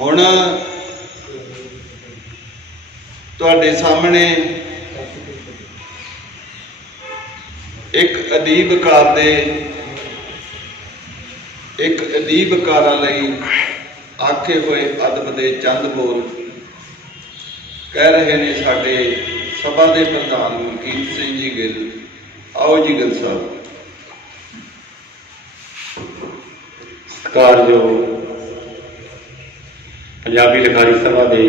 ਹੁਣ ਤੁਹਾਡੇ ਸਾਹਮਣੇ ਇੱਕ ਅਦੀਬਕਾਰਾਂ ਲਈ ਆਖੇ ਹੋਏ ਅਦਬ ਦੇ ਚੰਦ ਬੋਲ ਕਹਿ ਰਹੇ ਨੇ ਸਾਡੇ ਸਭਾ ਦੇ ਪ੍ਰਧਾਨ ਮਲਕੀਤ ਸਿੰਘ ਜੀ ਗਿੱਲ। ਆਓ ਜੀ ਗਿੱਲ ਸਾਹਿਬ। ਸਤਿਕਾਰਯੋਗ ਪੰਜਾਬੀ ਲਿਖਾਰੀ ਸਭਾ ਦੇ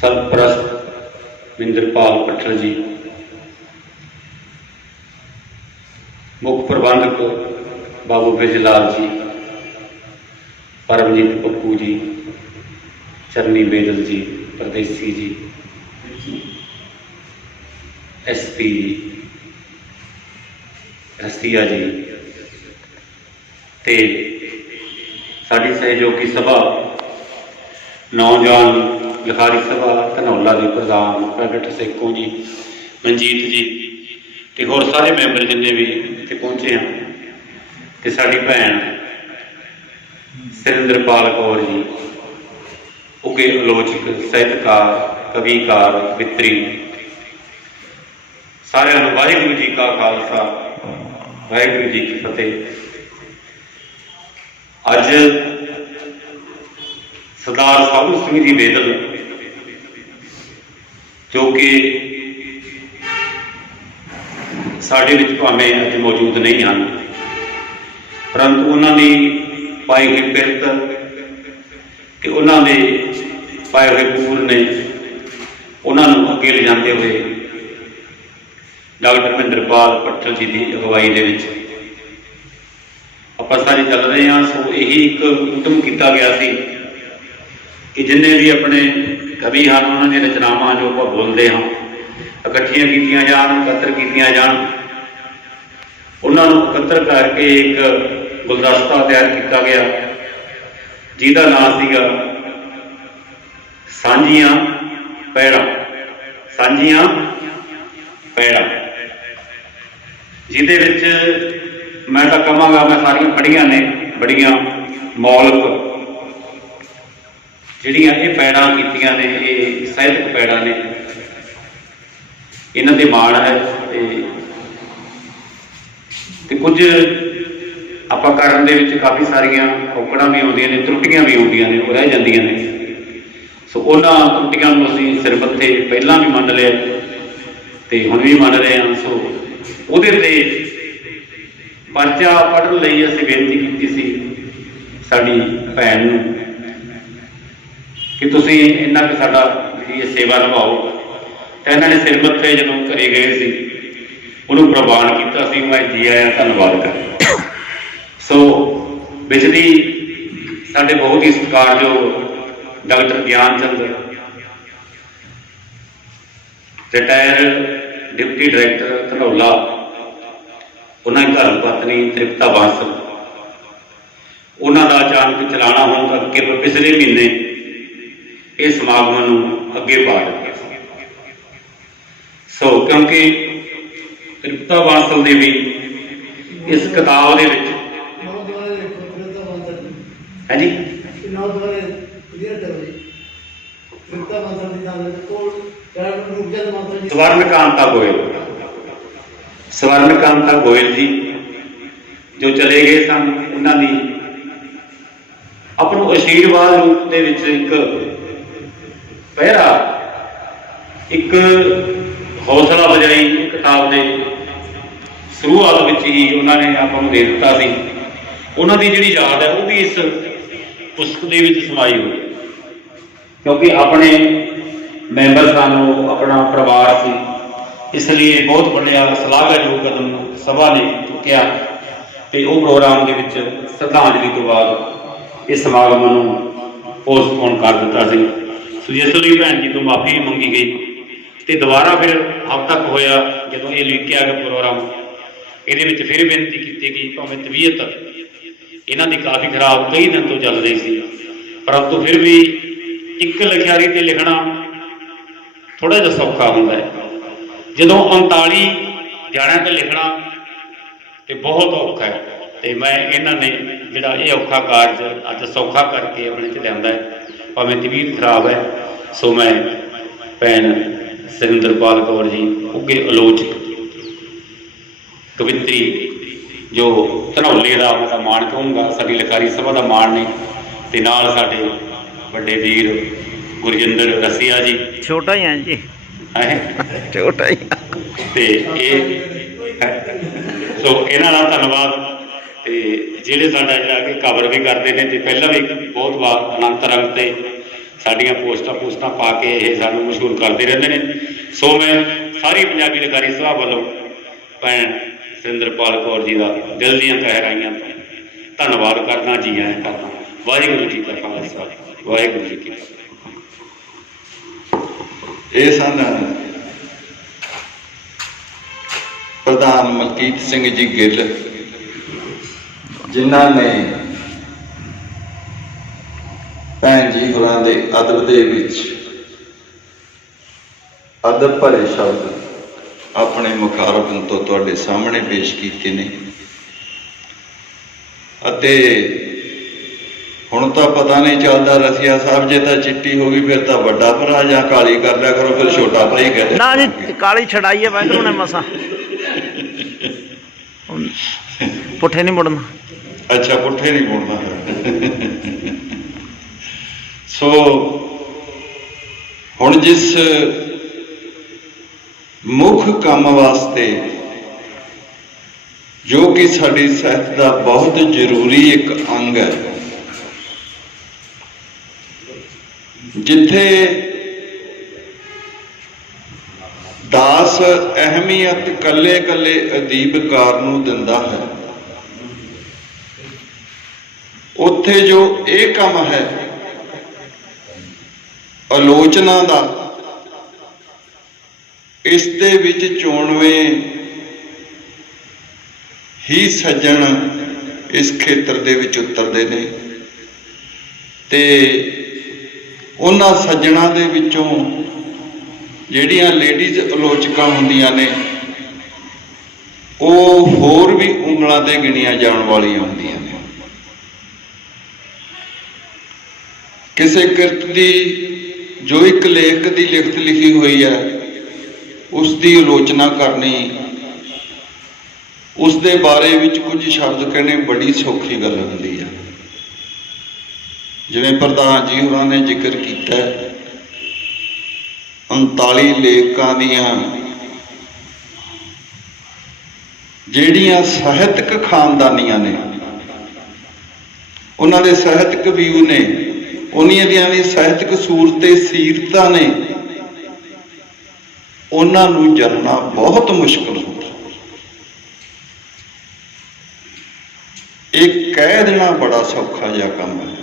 ਸਰਪ੍ਰਸਤ ਮਹਿੰਦਰਪਾਲ ਭੱਠਲ ਜੀ, ਮੁੱਖ ਪ੍ਰਬੰਧਕ ਬਾਬੂ ਬਿਜਲਾਲ ਜੀ, ਪਰਮਜੀਤ ਪੱਪੂ ਜੀ, ਚਰਨੀ ਬੇਦਲ ਜੀ, ਪਰਦੇਸੀ ਜੀ, SP ਹਸਤੀਆ ਜੀ ਤੇ ਸਾਡੀ ਸਹਿਯੋਗੀ ਸਭਾ ਨੌਜਵਾਨ ਲਿਖਾਰੀ ਸਭਾ ਧਨੌਲਾ ਦੇ ਪ੍ਰਧਾਨ ਪ੍ਰਗਟ ਸੇਖੋਂ ਜੀ, ਮਨਜੀਤ ਜੀ ਤੇ ਹੋਰ ਸਾਰੇ ਮੈਂਬਰ ਜਿੰਨੇ ਵੀ ਇੱਥੇ ਪਹੁੰਚੇ ਹਨ, ਤੇ ਸਾਡੀ ਭੈਣ ਸੁਰਿੰਦਰਪਾਲ ਕੌਰ ਜੀ, ਉੱਘੇ ਆਲੋਚਕ, ਸਾਹਿਤਕਾਰ, ਕਵੀਕਾਰ, ਬਿਤਰੀ, ਸਾਰਿਆਂ ਨੂੰ ਵਾਹਿਗੁਰੂ ਜੀ ਕਾ ਖਾਲਸਾ, ਵਾਹਿਗੁਰੂ ਜੀ ਕੀ ਫਤਿਹ। ਅੱਜ ਸਰਦਾਰ ਸਾਧੂ ਸਿੰਘ ਜੀ ਬੇਦਲ, ਜੋ ਕਿ ਸਾਡੇ ਵਿੱਚ ਭਾਵੇਂ ਅੱਜ ਮੌਜੂਦ ਨਹੀਂ ਹਨ, ਪਰੰਤੂ ਉਹਨਾਂ ਦੀ ਪਾਈ ਹੋਈ ਪਿਰਤ ਤੇ ਉਹਨਾਂ ਦੇ ਪਾਏ ਹੋਏ ਪੂਰ ਨੇ ਉਹਨਾਂ ਨੂੰ ਅੱਗੇ ਲਿਜਾਂਦੇ ਹੋਏ ਡਾਕਟਰ ਮਹਿੰਦਰਪਾਲ ਭੱਠਲ ਜੀ ਦੀ ਅਗਵਾਈ ਦੇ ਵਿੱਚ ਆਪਾਂ ਸਾਰੇ ਚੱਲ ਰਹੇ ਹਾਂ। ਸੋ ਇਹੀ ਇੱਕ ਉਦਮ ਕੀਤਾ ਗਿਆ ਸੀ ਕਿ ਜਿੰਨੇ ਵੀ ਆਪਣੇ ਕਵੀ ਹਨ, ਉਹਨਾਂ ਦੀਆਂ ਰਚਨਾਵਾਂ ਜੋ ਆਪਾਂ ਬੋਲਦੇ ਹਾਂ ਇਕੱਠੀਆਂ ਕੀਤੀਆਂ ਜਾਣ, ਇਕੱਤਰ ਕੀਤੀਆਂ ਜਾਣ। ਉਹਨਾਂ ਨੂੰ ਇਕੱਤਰ ਕਰਕੇ ਇੱਕ ਗੁਲਦਸਤਾ ਤਿਆਰ ਕੀਤਾ ਗਿਆ, ਜਿਹਦਾ ਨਾਮ ਸੀਗਾ ਸਾਂਝੀਆਂ ਪੈੜਾਂ। ਸਾਂਝੀਆਂ ਪੈੜਾਂ, ਜਿਹਦੇ ਵਿੱਚ ਮੈਂ ਤਾਂ ਕਹਾਂਗਾ, ਮੈਂ ਸਾਰੀਆਂ ਪੜ੍ਹੀਆਂ ਨੇ, ਬੜੀਆਂ ਮੌਲਿਕ ਜਿਹੜੀਆਂ ਇਹ ਪੈੜਾਂ ਕੀਤੀਆਂ ਨੇ, ਇਹ ਸਾਹਿਤਕ ਪੈੜਾਂ ਨੇ, ਇਹਨਾਂ ਦੇ ਮਾਣ ਹੈ। ਤੇ ਕੁਝ ਆਪਾਂ ਕਰਨ ਦੇ ਵਿੱਚ ਕਾਫੀ ਸਾਰੀਆਂ ਔਕੜਾਂ ਵੀ ਆਉਂਦੀਆਂ ਨੇ, ਤਰੁੱਟੀਆਂ ਵੀ ਆਉਂਦੀਆਂ ਨੇ, ਉਹ ਰਹਿ ਜਾਂਦੀਆਂ ਨੇ। ਸੋ ਉਹਨਾਂ ਤਰੁੱਟੀਆਂ ਨੂੰ ਅਸੀਂ ਸਿਰ ਮੱਥੇ ਪਹਿਲਾਂ ਵੀ ਮੰਨ ਲਿਆ ਤੇ ਹੁਣ ਵੀ ਮੰਨ ਰਹੇ ਹਾਂ। ਸੋ ਉਹਦੇ ਤੇ ਪਰਚਾ ਪੜ੍ਹਨ ਲਈ ਅਸੀਂ ਬੇਨਤੀ ਕੀਤੀ ਸੀ ਸਾਡੀ ਭੈਣ ਨੂੰ ਕਿ ਤੁਸੀਂ ਇੰਨਾ ਕੁ ਸਾਡਾ ਇਹ ਸੇਵਾ ਨਿਭਾਓ। ਤਾਂ ਇਹਨਾਂ ਨੇ ਸਿਰ ਮੱਥੇ ਜਦੋਂ ਘਰੇ ਗਏ ਸੀ ਉਹਨੂੰ ਪ੍ਰਵਾਨ ਕੀਤਾ ਸੀ। ਮੈਂ ਜੀ ਆਇਆਂ ਧੰਨਵਾਦ ਕਰ। ਸੋ ਬਿਜਲੀ ਸਾਡੇ ਬਹੁਤ ਹੀ ਸਤਿਕਾਰਯੋਗ ਡਾਕਟਰ ਗਿਆਨ ਚੰਦ, ਰਿਟਾਇਰ ਡਿਪਟੀ ਡਾਇਰੈਕਟਰ ਧਨੌਲਾ, ਉਹਨਾਂ ਦੀ ਘਰ ਪਤਨੀ ਤ੍ਰਿਪਤਾ ਬਾਂਸਲ, ਉਹਨਾਂ ਦਾ ਅਚਾਨਕ ਚਲਾਣਾ ਹੋਣ ਕਰਕੇ ਪਿਛਲੇ ਮਹੀਨੇ ਇਹ ਸਮਾਗਮ ਨੂੰ ਅੱਗੇ ਪਾ ਦਿੱਤਾ ਸੀ। ਸੋ ਕਿਉਂਕਿ ਤ੍ਰਿਪਤਾ ਬਾਂਸਲ ਦੇ ਵੀ ਇਸ ਕਿਤਾਬ ਦੇ ਵਿੱਚ ਹੈ ਜੀ ਸਵਰਨਕਾਂਤਾ ਗੋਇਲ ਜੀ ਜੋ ਚਲੇ ਗਏ ਸਨ, ਉਹਨਾਂ ਦੀ ਆਪਾਂ ਨੂੰ ਆਸ਼ੀਰਵਾਦ ਰੂਪ ਦੇ ਵਿੱਚ ਇੱਕ ਪਹਿਰਾ, ਇੱਕ ਹੌਸਲਾ ਵਜਾਈ ਕਿਤਾਬ ਦੇ ਸ਼ੁਰੂਆਤ ਵਿੱਚ ਹੀ ਉਹਨਾਂ ਨੇ ਆਪਾਂ ਨੂੰ ਦੇ ਦਿੱਤਾ ਸੀ। ਉਹਨਾਂ ਦੀ ਜਿਹੜੀ ਯਾਦ ਹੈ ਉਹ ਵੀ ਇਸ ਪੁਸਤਕ ਦੇ ਵਿੱਚ ਸਮਾਈ ਹੋਈ, ਕਿਉਂਕਿ ਆਪਣੇ ਮੈਂਬਰ ਸਨ, ਉਹ ਆਪਣਾ ਪਰਿਵਾਰ ਸੀ। ਇਸ ਲਈ ਬਹੁਤ ਵੱਡਾ ਸ਼ਲਾਘਾਯੋਗ ਕਦਮ ਸਭਾ ਨੇ ਚੁੱਕਿਆ ਤੇ ਉਹ ਪ੍ਰੋਗਰਾਮ ਦੇ ਵਿੱਚ ਸ਼ਰਧਾਂਜਲੀ ਤੋਂ ਬਾਅਦ ਇਸ ਸਮਾਗਮ ਨੂੰ ਪੋਸਟਪੋਨ ਕਰ ਦਿੱਤਾ ਸੀ। ਸੋ ਇਸ ਲਈ ਭੈਣ ਜੀ ਤੋਂ ਮਾਫੀ ਮੰਗੀ ਗਈ ਤੇ ਦੁਬਾਰਾ ਫਿਰ ਹਫ਼ਤਾ ਤੱਕ ਹੋਇਆ ਜਦੋਂ ਇਹ ਲਿਖਿਆ ਗਿਆ ਪ੍ਰੋਗਰਾਮ, ਇਹਦੇ ਵਿੱਚ ਫਿਰ ਬੇਨਤੀ ਕੀਤੀ ਗਈ, ਭਾਵੇਂ ਤਬੀਅਤ ਇਹਨਾਂ ਦੀ ਕਾਫੀ ਖਰਾਬ ਕਈ ਦਿਨ ਤੋਂ ਚੱਲ ਰਹੀ ਸੀ, ਪਰੰਤੂ ਫਿਰ ਵੀ ਇੱਕ ਲਿਖਿਆਰੀ ਤੇ ਲਿਖਣਾ ਥੋੜਾ ਜਿਹਾ ਸੌਖਾ ਹੁੰਦਾ ਹੈ। ਜਦੋਂ 39 ਜਾਣਿਆਂ ਤੇ ਲਿਖਣਾ ਤੇ ਬਹੁਤ ਔਖਾ ਹੈ। ਤੇ ਮੈਂ ਇਹਨਾਂ ਨੇ ਜਿਹੜਾ ਇਹ ਔਖਾ ਕਾਰਜ ਅੱਜ ਸੌਖਾ ਕਰਕੇ ਆਪਣੇ 'ਚ ਲਿਆਂਦਾ ਹੈ। ਭਾਵੇਂ ਤਬੀਅਤ ਖਰਾਬ ਹੈ, ਸੋ ਮੈਂ ਭੈਣ ਸੁਰਿੰਦਰਪਾਲ ਕੌਰ ਜੀ ਉੱਘੇ ਆਲੋਚਕ ਕਵਿੱਤਰੀ ਜੋ ਧਨੌਲੇ ਦਾ ਮੈਂ ਤਾਂ ਮਾਣ ਕਹੂੰਗਾ, ਸਾਡੀ ਲਿਖਾਰੀ ਸਭਾ ਦਾ ਮਾਣ ਨੇ, ਤੇ ਨਾਲ ਸਾਡੇ ਵੱਡੇ ਵੀਰ ਗੁਰਜਿੰਦਰ ਰਸੀਆ ਜੀ, ਛੋਟਾ ਹੀ ਹੈ ਜੀ, ਹੈ ਛੋਟਾ ਹੀ। ਤੇ ਇਹ ਸੋ ਇਹਨਾਂ ਦਾ ਧੰਨਵਾਦ। ਤੇ ਜਿਹੜੇ ਸਾਡਾ ਜਿਹੜਾ ਕਿ ਕਵਰ ਵੀ ਕਰਦੇ ਨੇ, ਤੇ ਪਹਿਲਾਂ ਵੀ ਬਹੁਤ ਵਾਰ ਅਨੰਤ ਰੰਗ ਤੇ ਸਾਡੀਆਂ ਪੋਸਟਾਂ ਪਾ ਕੇ ਇਹ ਸਾਨੂੰ ਮਸ਼ਹੂਰ ਕਰਦੇ ਰਹਿੰਦੇ ਨੇ। ਸੋ ਮੈਂ ਸਾਰੀ ਪੰਜਾਬੀ ਲਿਖਾਰੀ ਸਭਾ ਵੱਲੋਂ ਭੈਣ ਸੁਰਿੰਦਰਪਾਲ ਕੌਰ ਜੀ ਦਾ ਦਿਲ ਦੀਆਂ ਗਹਿਰਾਈਆਂ ਤੋਂ ਧੰਨਵਾਦ ਕਰਦਾ, ਜੀ ਆਇਆਂ ਕਰਦਾ। ਵਾਹਿਗੁਰੂ ਜੀ ਕਾ ਖਾਲਸਾ, ਵਾਹਿਗੁਰੂ ਜੀ ਕੀ ਫਤਿਹ। ਇਹ ਸਨ ਪ੍ਰਧਾਨ ਮਲਕੀਤ ਸਿੰਘ ਜੀ ਗਿੱਲ, ਜਿਨ੍ਹਾਂ ਨੇ ਭੈਣ ਜੀ ਹੋਰਾਂ ਦੇ ਅਦਬ ਦੇ ਵਿੱਚ ਅਦਬ ਭਰੇ ਸ਼ਬਦ ਆਪਣੇ ਮੁਖਾਰਬਨ ਤੋਂ ਤੁਹਾਡੇ ਸਾਹਮਣੇ ਪੇਸ਼ ਕੀਤੇ ਨੇ। ਅਤੇ ਹੁਣ ਤਾਂ ਪਤਾ ਨਹੀਂ ਚੱਲਦਾ, ਰਸੀਆ ਸਾਹਿਬ ਜੇ ਤਾਂ ਚਿੱਟੀ ਹੋ ਗਈ ਫਿਰ ਤਾਂ ਵੱਡਾ ਭਰਾ, ਜਾਂ ਕਾਲੀ ਕਰ ਲਿਆ ਕਰੋ ਫਿਰ ਛੋਟਾ ਭਾਈ ਕਹਿੰਦੇ ਨਾ ਜੀ, ਕਾਲੀ ਛਡਾਈ ਹੈ ਵਾਹਿਗੁਰੂ ਨੇ ਮਸਾਂ, ਪੁੱਠੇ ਨਹੀਂ ਮੁੜਨਾ। ਅੱਛਾ, ਪੁੱਠੇ ਨਹੀਂ ਮੁੜਨਾ। ਸੋ ਹੁਣ ਜਿਸ ਮੁੱਖ ਕੰਮ ਵਾਸਤੇ, ਜੋ ਕਿ ਸਾਡੀ ਸਾਹਿਤ ਦਾ ਬਹੁਤ ਜ਼ਰੂਰੀ ਇੱਕ ਅੰਗ ਹੈ, ਜਿੱਥੇ ਦਾਸ ਅਹਿਮੀਅਤ ਕੱਲੇ ਅਦੀਬਕਾਰ ਨੂੰ ਦਿੰਦਾ ਹੈ, ਉੱਥੇ ਜੋ ਇਹ ਕੰਮ ਹੈ ਆਲੋਚਨਾ ਦਾ, ਇਸ ਦੇ ਵਿੱਚ ਚੋਣਵੇਂ ਹੀ ਸੱਜਣ ਇਸ ਖੇਤਰ ਦੇ ਵਿੱਚ ਉਤਰਦੇ ਨੇ, ਤੇ ਉਹਨਾਂ ਸੱਜਣਾਂ ਦੇ ਵਿੱਚੋਂ ਜਿਹੜੀਆਂ ਲੇਡੀਜ਼ ਆਲੋਚਕਾਂ ਹੁੰਦੀਆਂ ਨੇ, ਉਹ ਹੋਰ ਵੀ ਉਂਗਲਾਂ ਤੇ ਗਿਣੀਆਂ ਜਾਣ ਵਾਲੀਆਂ ਹੁੰਦੀਆਂ ਨੇ। ਕਿਸੇ ਕਿਰਤ ਦੀ, ਜੋ ਇੱਕ ਲੇਖਕ ਦੀ ਲਿਖਤ ਲਿਖੀ ਹੋਈ ਹੈ, ਉਸ ਦੀ ਆਲੋਚਨਾ ਕਰਨੀ, ਉਸ ਦੇ ਬਾਰੇ ਵਿੱਚ ਕੁਝ ਸ਼ਬਦ ਕਹਿਣੇ ਬੜੀ ਸੌਖੀ ਗੱਲ ਹੁੰਦੀ ਹੈ। ਜਿਵੇਂ ਪ੍ਰਧਾਨ ਜੀ ਹੋਰਾਂ ਨੇ ਜ਼ਿਕਰ ਕੀਤਾ, 39 ਲੇਖਕਾਂ ਦੀਆਂ ਜਿਹੜੀਆਂ ਸਾਹਿਤਕ ਖਾਨਦਾਨੀਆਂ ਨੇ, ਉਹਨਾਂ ਦੇ ਸਾਹਿਤਕ ਵਿਊ ਨੇ, ਉਹਨਾਂ ਦੀਆਂ ਵੀ ਸਾਹਿਤਕ ਸੂਰਤੇ ਸੀਰਤਾਂ ਨੇ, ਉਹਨਾਂ ਨੂੰ ਜਾਣਨਾ ਬਹੁਤ ਮੁਸ਼ਕਲ ਹੁੰਦਾ। ਇਹ ਕਹਿ ਦੇਣਾ ਬੜਾ ਸੌਖਾ ਜਿਹਾ ਕੰਮ ਹੈ,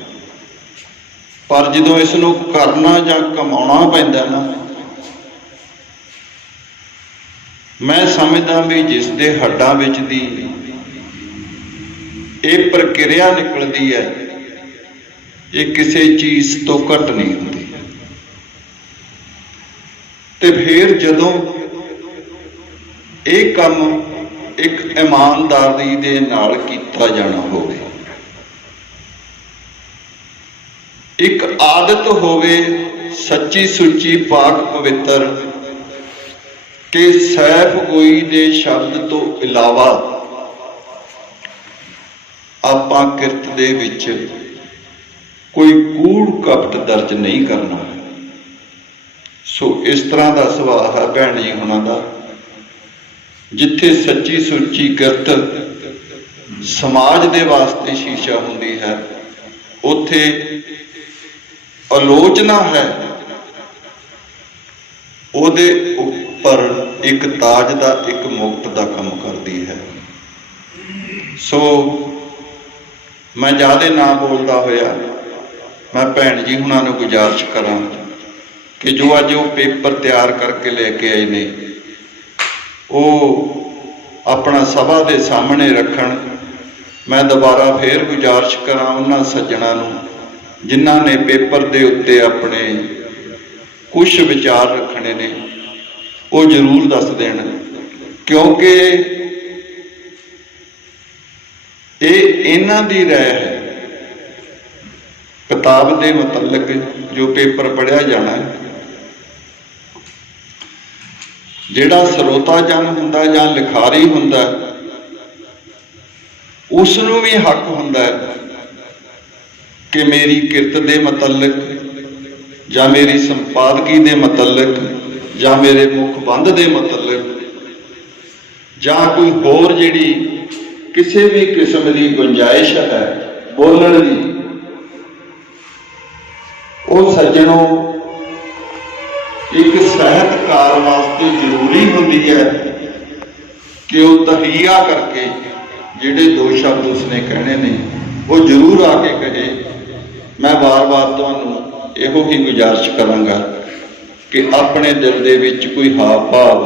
ਪਰ ਜਦੋਂ ਇਸ ਨੂੰ ਕਰਨਾ ਜਾਂ ਕਮਾਉਣਾ ਪੈਂਦਾ ਨਾ, ਮੈਂ ਸਮਝਦਾ ਵੀ ਜਿਸ ਦੇ ਹੱਡਾਂ ਵਿੱਚ ਦੀ ਇਹ ਪ੍ਰਕਿਰਿਆ ਨਿਕਲਦੀ ਹੈ, ਇਹ ਕਿਸੇ ਚੀਜ਼ ਤੋਂ ਘੱਟ ਨਹੀਂ ਹੁੰਦੀ। ਤੇ ਫਿਰ ਜਦੋਂ ਇਹ ਕੰਮ ਇੱਕ ਇਮਾਨਦਾਰੀ ਦੇ ਨਾਲ ਕੀਤਾ ਜਾਣਾ ਹੋਵੇ, ਇੱਕ ਆਦਤ ਹੋਵੇ ਸੱਚੀ ਸੁੱਚੀ ਪਾਕ ਪਵਿੱਤਰ, ਕਿ ਸੈਫ ਗੋਈ ਦੇ ਸ਼ਬਦ ਤੋਂ ਇਲਾਵਾ ਆਪਾਂ ਕਿਰਤ ਦੇ ਵਿੱਚ ਕੋਈ ਕੂੜ ਕਪਟ ਦਰਜ ਨਹੀਂ ਕਰਨਾ। ਸੋ ਇਸ ਤਰ੍ਹਾਂ ਦਾ ਸੁਭਾਅ ਹੈ ਭੈਣ ਜੀ ਹੁਣਾਂ ਦਾ, ਜਿੱਥੇ ਸੱਚੀ ਸੁੱਚੀ ਕਿਰਤ ਸਮਾਜ ਦੇ ਵਾਸਤੇ ਸ਼ੀਸ਼ਾ ਹੁੰਦੀ ਹੈ, ਉੱਥੇ ਆਲੋਚਨਾ ਹੈ, ਉਹਦੇ ਉੱਪਰ ਇੱਕ ਤਾਜ ਦਾ, ਇੱਕ ਮੁਕਟ ਦਾ ਕੰਮ ਕਰਦੀ ਹੈ। ਸੋ ਮੈਂ ਜ਼ਿਆਦਾ ਨਾ ਬੋਲਦਾ ਹੋਇਆ ਮੈਂ ਭੈਣ ਜੀ ਹੁਣਾਂ ਨੂੰ ਗੁਜ਼ਾਰਿਸ਼ ਕਰਾਂ ਕਿ ਜੋ ਅੱਜ ਉਹ ਪੇਪਰ ਤਿਆਰ ਕਰਕੇ ਲੈ ਕੇ ਆਏ ਨੇ, ਉਹ ਆਪਣਾ ਸਭਾ ਦੇ ਸਾਹਮਣੇ ਰੱਖਣ। ਮੈਂ ਦੁਬਾਰਾ ਫੇਰ ਗੁਜ਼ਾਰਿਸ਼ ਕਰਾਂ ਉਹਨਾਂ ਸੱਜਣਾਂ ਨੂੰ ਜਿਨ੍ਹਾਂ ਨੇ ਪੇਪਰ ਦੇ ਉੱਤੇ ਆਪਣੇ ਕੁਝ ਵਿਚਾਰ ਰੱਖਣੇ ਨੇ, ਉਹ ਜ਼ਰੂਰ ਦੱਸ ਦੇਣ, ਕਿਉਂਕਿ ਇਹ ਇਹਨਾਂ ਦੀ ਰਾਏ ਹੈ। ਕਿਤਾਬ ਦੇ ਮੁਤਲਕ ਜੋ ਪੇਪਰ ਪੜ੍ਹਿਆ ਜਾਣਾ ਹੈ, ਜਿਹੜਾ ਸਰੋਤਾ ਜਨ ਹੁੰਦਾ ਜਾਂ ਲਿਖਾਰੀ ਹੁੰਦਾ, ਉਸ ਨੂੰ ਵੀ ਹੱਕ ਹੁੰਦਾ ਹੈ ਕਿ ਮੇਰੀ ਕਿਰਤ ਦੇ ਮੁਤਲਕ ਜਾਂ ਮੇਰੀ ਸੰਪਾਦਕੀ ਦੇ ਮੁਤਲਕ ਜਾਂ ਮੇਰੇ ਮੁੱਖ ਬੰਧ ਦੇ ਮੁਤਲਕ ਜਾਂ ਕੋਈ ਹੋਰ ਜਿਹੜੀ ਕਿਸੇ ਵੀ ਕਿਸਮ ਦੀ ਗੁੰਜਾਇਸ਼ ਹੈ ਬੋਲਣ ਦੀ, ਉਹ ਸੱਜਣੋ ਇੱਕ ਸਾਹਿਤਕਾਰ ਵਾਸਤੇ ਜ਼ਰੂਰੀ ਹੁੰਦੀ ਹੈ ਕਿ ਉਹ ਤਹੀਆ ਕਰਕੇ ਜਿਹੜੇ ਦੋ ਸ਼ਬਦ ਉਸਨੇ ਕਹਿਣੇ ਨੇ ਉਹ ਜ਼ਰੂਰ ਆ ਕੇ ਕਹੇ। ਮੈਂ ਵਾਰ-ਵਾਰ ਤੁਹਾਨੂੰ ਇਹੋ ਹੀ ਗੁਜ਼ਾਰਿਸ਼ ਕਰਾਂਗਾ ਕਿ ਆਪਣੇ ਦਿਲ ਦੇ ਵਿੱਚ ਕੋਈ ਹਾਵ ਭਾਵ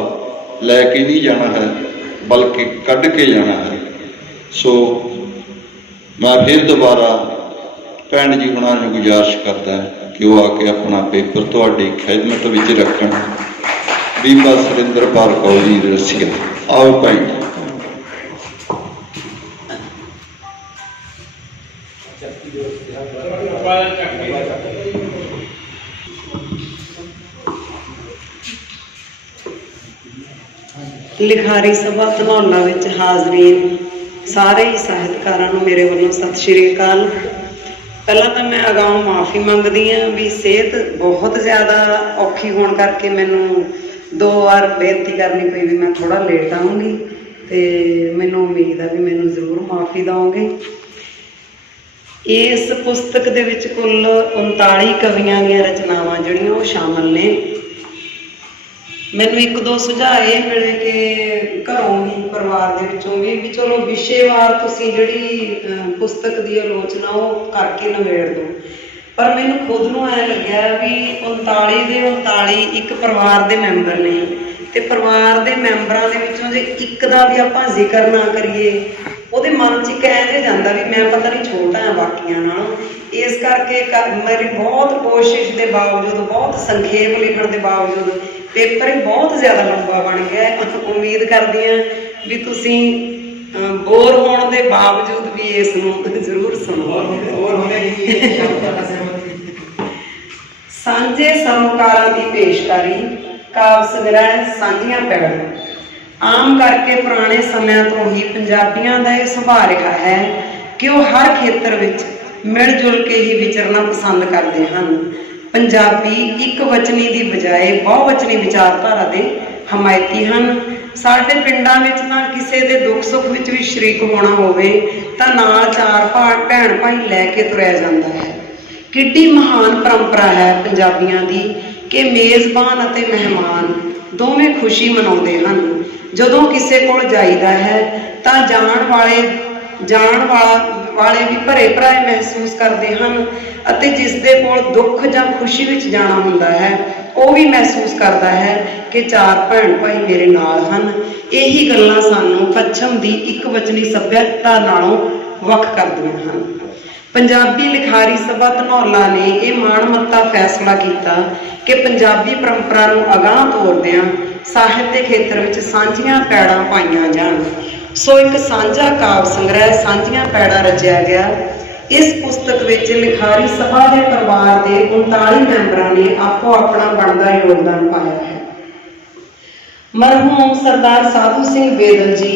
ਲੈ ਕੇ ਨਹੀਂ ਜਾਣਾ ਹੈ, ਬਲਕਿ ਕੱਢ ਕੇ ਜਾਣਾ ਹੈ। ਸੋ ਮੈਂ ਫਿਰ ਦੁਬਾਰਾ ਭੈਣ ਜੀ ਹੁਣਾਂ ਨੂੰ ਗੁਜ਼ਾਰਿਸ਼ ਕਰਦਾ ਕਿ ਉਹ ਆ ਕੇ ਆਪਣਾ ਪੇਪਰ ਤੁਹਾਡੀ ਖਿਦਮਤ ਵਿੱਚ ਰੱਖਣ। ਬੀਬਾ ਸੁਰਿੰਦਰਪਾਲ ਕੌਰ ਜੀ ਰਸੀਆ, ਆਓ ਭਾਈ। ਲਿਖਾਰੀ ਸਭਾ ਧਨੌਲਾ ਵਿੱਚ ਹਾਜ਼ਰੀਨ ਸਾਰੇ ਹੀ ਸਾਹਿਤਕਾਰਾਂ ਨੂੰ ਮੇਰੇ ਵੱਲੋਂ ਸਤਿ ਸ਼੍ਰੀ ਅਕਾਲ। ਪਹਿਲਾਂ ਤਾਂ ਮੈਂ ਅਗਾਊਂ ਮਾਫੀ ਮੰਗਦੀ ਹਾਂ ਵੀ ਸਿਹਤ ਬਹੁਤ ਜ਼ਿਆਦਾ ਔਖੀ ਹੋਣ ਕਰਕੇ ਮੈਨੂੰ 2 ਵਾਰ ਬੇਨਤੀ ਕਰਨੀ ਪਈ ਵੀ ਮੈਂ ਥੋੜਾ ਲੇਟ ਆਊਂਗੀ, ਤੇ ਮੈਨੂੰ ਉਮੀਦ ਹੈ ਵੀ ਮੈਨੂੰ ਜ਼ਰੂਰ ਮਾਫੀ ਦਿਓਗੇ। ਇਸ ਪੁਸਤਕ ਦੇ ਵਿੱਚ ਕੁੱਲ 39 ਕਵੀਆਂ ਦੀਆਂ ਰਚਨਾਵਾਂ ਜਿਹੜੀਆਂ ਉਹ ਸ਼ਾਮਲ ਨੇ। ਮੈਨੂੰ 1-2 ਸੁਝਾਅ ਇਹ ਮਿਲੇ ਕਿ ਘਰੋਂ ਵੀ, ਪਰਿਵਾਰ ਦੇ ਵਿੱਚੋਂ ਵੀ ਚਲੋ ਵਿਸ਼ੇਵਾਰ ਤੁਸੀਂ ਜਿਹੜੀ ਪੁਸਤਕ ਦੀ ਆਲੋਚਨਾ ਉਹ ਕਰਕੇ ਨਿਬੇੜ ਦਿਓ, ਪਰ ਮੈਨੂੰ ਖੁਦ ਨੂੰ ਐਂ ਲੱਗਿਆ ਵੀ 39 ਦੇ 39 ਇੱਕ ਪਰਿਵਾਰ ਦੇ ਮੈਂਬਰ ਨੇ, ਤੇ ਪਰਿਵਾਰ ਦੇ ਮੈਂਬਰਾਂ ਦੇ ਵਿੱਚੋਂ ਜੇ ਇੱਕ ਦਾ ਵੀ ਆਪਾਂ ਜ਼ਿਕਰ ਨਾ ਕਰੀਏ ਉਹਦੇ ਮਨ 'ਚ ਇੱਕ ਐਂ ਜਾਂਦਾ ਵੀ ਮੈਂ ਪਤਾ ਨਹੀਂ ਛੋਟਾ ਹਾਂ ਬਾਕੀਆਂ ਨਾਲੋਂ। ਇਸ ਕਰਕੇ ਮੇਰੀ ਬਹੁਤ ਕੋਸ਼ਿਸ਼ ਦੇ ਬਾਵਜੂਦ, ਬਹੁਤ ਸੰਖੇਪ ਲਿਖਣ ਦੇ ਬਾਵਜੂਦ ਪੇਪਰ ਬਹੁਤ ਜ਼ਿਆਦਾ ਲੰਬਾ ਬਣ ਗਿਆ। ਉਮੀਦ ਕਰਦੀ ਹਾਂ ਵੀ ਤੁਸੀਂ ਬੋਰ ਹੋਣ ਦੇ ਬਾਵਜੂਦ ਵੀ ਇਸ ਨੂੰ ਜ਼ਰੂਰ ਸੁਣੋ। ਸਾਂਝੇ ਸਰੋਕਾਰਾਂ ਦੀ ਪੇਸ਼ਕਾਰੀ, ਕਾਵਿ ਸੰਗ੍ਰਹਿ ਸਾਂਝੀਆਂ ਪੈੜਾਂ। ਆਮ ਕਰਕੇ ਪੁਰਾਣੇ ਸਮਿਆਂ ਤੋਂ ਹੀ ਪੰਜਾਬੀਆਂ ਦਾ ਇਹ ਸੁਭਾਅ ਰਿਹਾ ਹੈ ਕਿ ਉਹ ਹਰ ਖੇਤਰ ਵਿੱਚ ਮਿਲ ਜੁਲ ਕੇ ਹੀ ਵਿਚਰਨਾ ਪਸੰਦ ਕਰਦੇ ਹਨ। ਪੰਜਾਬੀ ਇੱਕ ਵਚਨੀ ਦੀ ਬਜਾਏ ਬਹੁਵਚਨੀ ਵਿਚਾਰਧਾਰਾ ਦੇ ਹਮਾਇਤੀ ਹਨ। ਸਾਡੇ ਪਿੰਡਾਂ ਵਿੱਚ ਤਾਂ ਕਿਸੇ ਦੇ ਦੁੱਖ ਸੁੱਖ ਵਿੱਚ ਵੀ ਸ਼ਰੀਕ ਹੋਣਾ ਹੋਵੇ ਤਾਂ ਨਾਲ 4 ਭੈਣ ਭਾਈ ਲੈ ਕੇ ਤੁਰਿਆ ਜਾਂਦਾ ਹੈ। ਕਿੱਡੀ ਮਹਾਨ ਪਰੰਪਰਾ ਹੈ ਪੰਜਾਬੀਆਂ ਦੀ ਕਿ ਮੇਜ਼ਬਾਨ ਅਤੇ ਮਹਿਮਾਨ ਦੋਵੇਂ ਖੁਸ਼ੀ ਮਨਾਉਂਦੇ ਹਨ। ਜਦੋਂ ਕਿਸੇ ਕੋਲ ਜਾਈਦਾ ਹੈ ਤਾਂ ਜਾਣ ਵਾਲੇ ਵੀ ਭਰੇ ਭਰਾਏ ਮਹਿਸੂਸ ਕਰਦੇ ਹਨ, ਅਤੇ ਜਿਸ ਦੇ ਕੋਲ ਦੁੱਖ ਜਾਂ ਖੁਸ਼ੀ ਵਿੱਚ ਜਾਣਾ ਹੁੰਦਾ ਹੈ ਉਹ ਵੀ ਮਹਿਸੂਸ ਕਰਦਾ ਹੈ ਕਿ 4 ਭੈਣ ਭਾਈ ਮੇਰੇ ਨਾਲ ਹਨ। ਇਹੀ ਗੱਲਾਂ ਸਾਨੂੰ ਪੱਛਮ ਦੀ ਇੱਕ ਵਚਨੀ ਸੱਭਿਅਤਾ ਨਾਲੋਂ ਵੱਖ ਕਰਦੀਆਂ ਹਨ। ਪੰਜਾਬੀ ਲਿਖਾਰੀ ਸਭਾ ਧਨੌਲਾ ਨੇ ਇਹ ਮਾਣਮੱਤਾ ਫੈਸਲਾ ਕੀਤਾ ਕਿ ਪੰਜਾਬੀ ਪਰੰਪਰਾ ਨੂੰ ਅਗਾਂਹ ਤੋਰਦਿਆਂ ਸਾਹਿਤ ਦੇ ਖੇਤਰ ਵਿੱਚ ਸਾਂਝੀਆਂ ਪੈੜਾਂ ਪਾਈਆਂ ਜਾਣ। ਸੋ ਇੱਕ ਸਾਂਝਾ ਕਾਵਿ ਸੰਗ੍ਰਹਿ ਸਾਂਝੀਆਂ ਪੈੜਾਂ ਰਚਿਆ ਗਿਆ। ਇਸ ਪੁਸਤਕ ਵਿੱਚ ਲਿਖਾਰੀ ਸਭਾ ਦੇ ਪਰਿਵਾਰ ਦੇ 39 ਮੈਂਬਰਾਂ ਨੇ ਆਪੋ ਆਪਣਾ ਬਣਦਾ ਯੋਗਦਾਨ ਪਾਇਆ ਹੈ। ਮਰਹੂਮ ਸਰਦਾਰ ਸਾਧੂ ਸਿੰਘ ਬੇਦਲ ਜੀ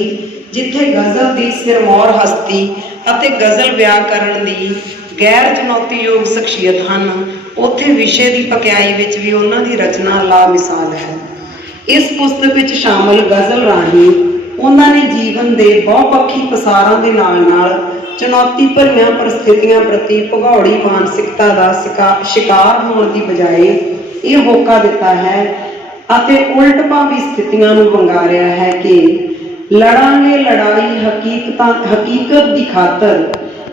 ਜਿੱਥੇ ਗਜ਼ਲ ਦੀ ਸਿਰਮੌਰ ਹਸਤੀ ਅਤੇ ਗਜ਼ਲ ਵਿਆਕਰਨ ਦੀ ਗੈਰ ਚੁਣੌਤੀਯੋਗ ਸ਼ਖਸੀਅਤ ਹਨ, ਉੱਥੇ ਵਿਸ਼ੇ ਦੀ ਪਕਿਆਈ ਵਿੱਚ ਵੀ ਉਹਨਾਂ ਦੀ ਰਚਨਾ ਲਾਮਿਸਾਲ ਹੈ। ਇਸ ਪੁਸਤਕ ਵਿੱਚ ਸ਼ਾਮਲ ਗਜ਼ਲ ਰਾਹੀਂ ਉਹਨਾਂ ਨੇ ਜੀਵਨ ਦੇ ਬਹੁਪੱਖੀ ਪਸਾਰਾਂ ਦੇ ਨਾਲ ਚੁਣੌਤੀ ਭਰੀਆਂ ਪਰਿਸਥਿਤੀਆਂ ਪ੍ਰਤੀ ਭਗੌੜੀ ਮਾਨਸਿਕਤਾ ਦਾ ਸ਼ਿਕਾਰ ਹੋਣ ਦੀ ਬਜਾਏ ਇਹ ਹੋਕਾ ਦਿੱਤਾ ਹੈ ਅਤੇ ਉਲਟ ਭਾਵੀ ਸਥਿਤੀਆਂ ਨੂੰ ਵੰਗਾਰਿਆ ਹੈ ਕਿ ਲੜਾਂਗੇ ਲੜਾਈ ਹਕੀਕਤ ਦੀ ਖਾਤਰ,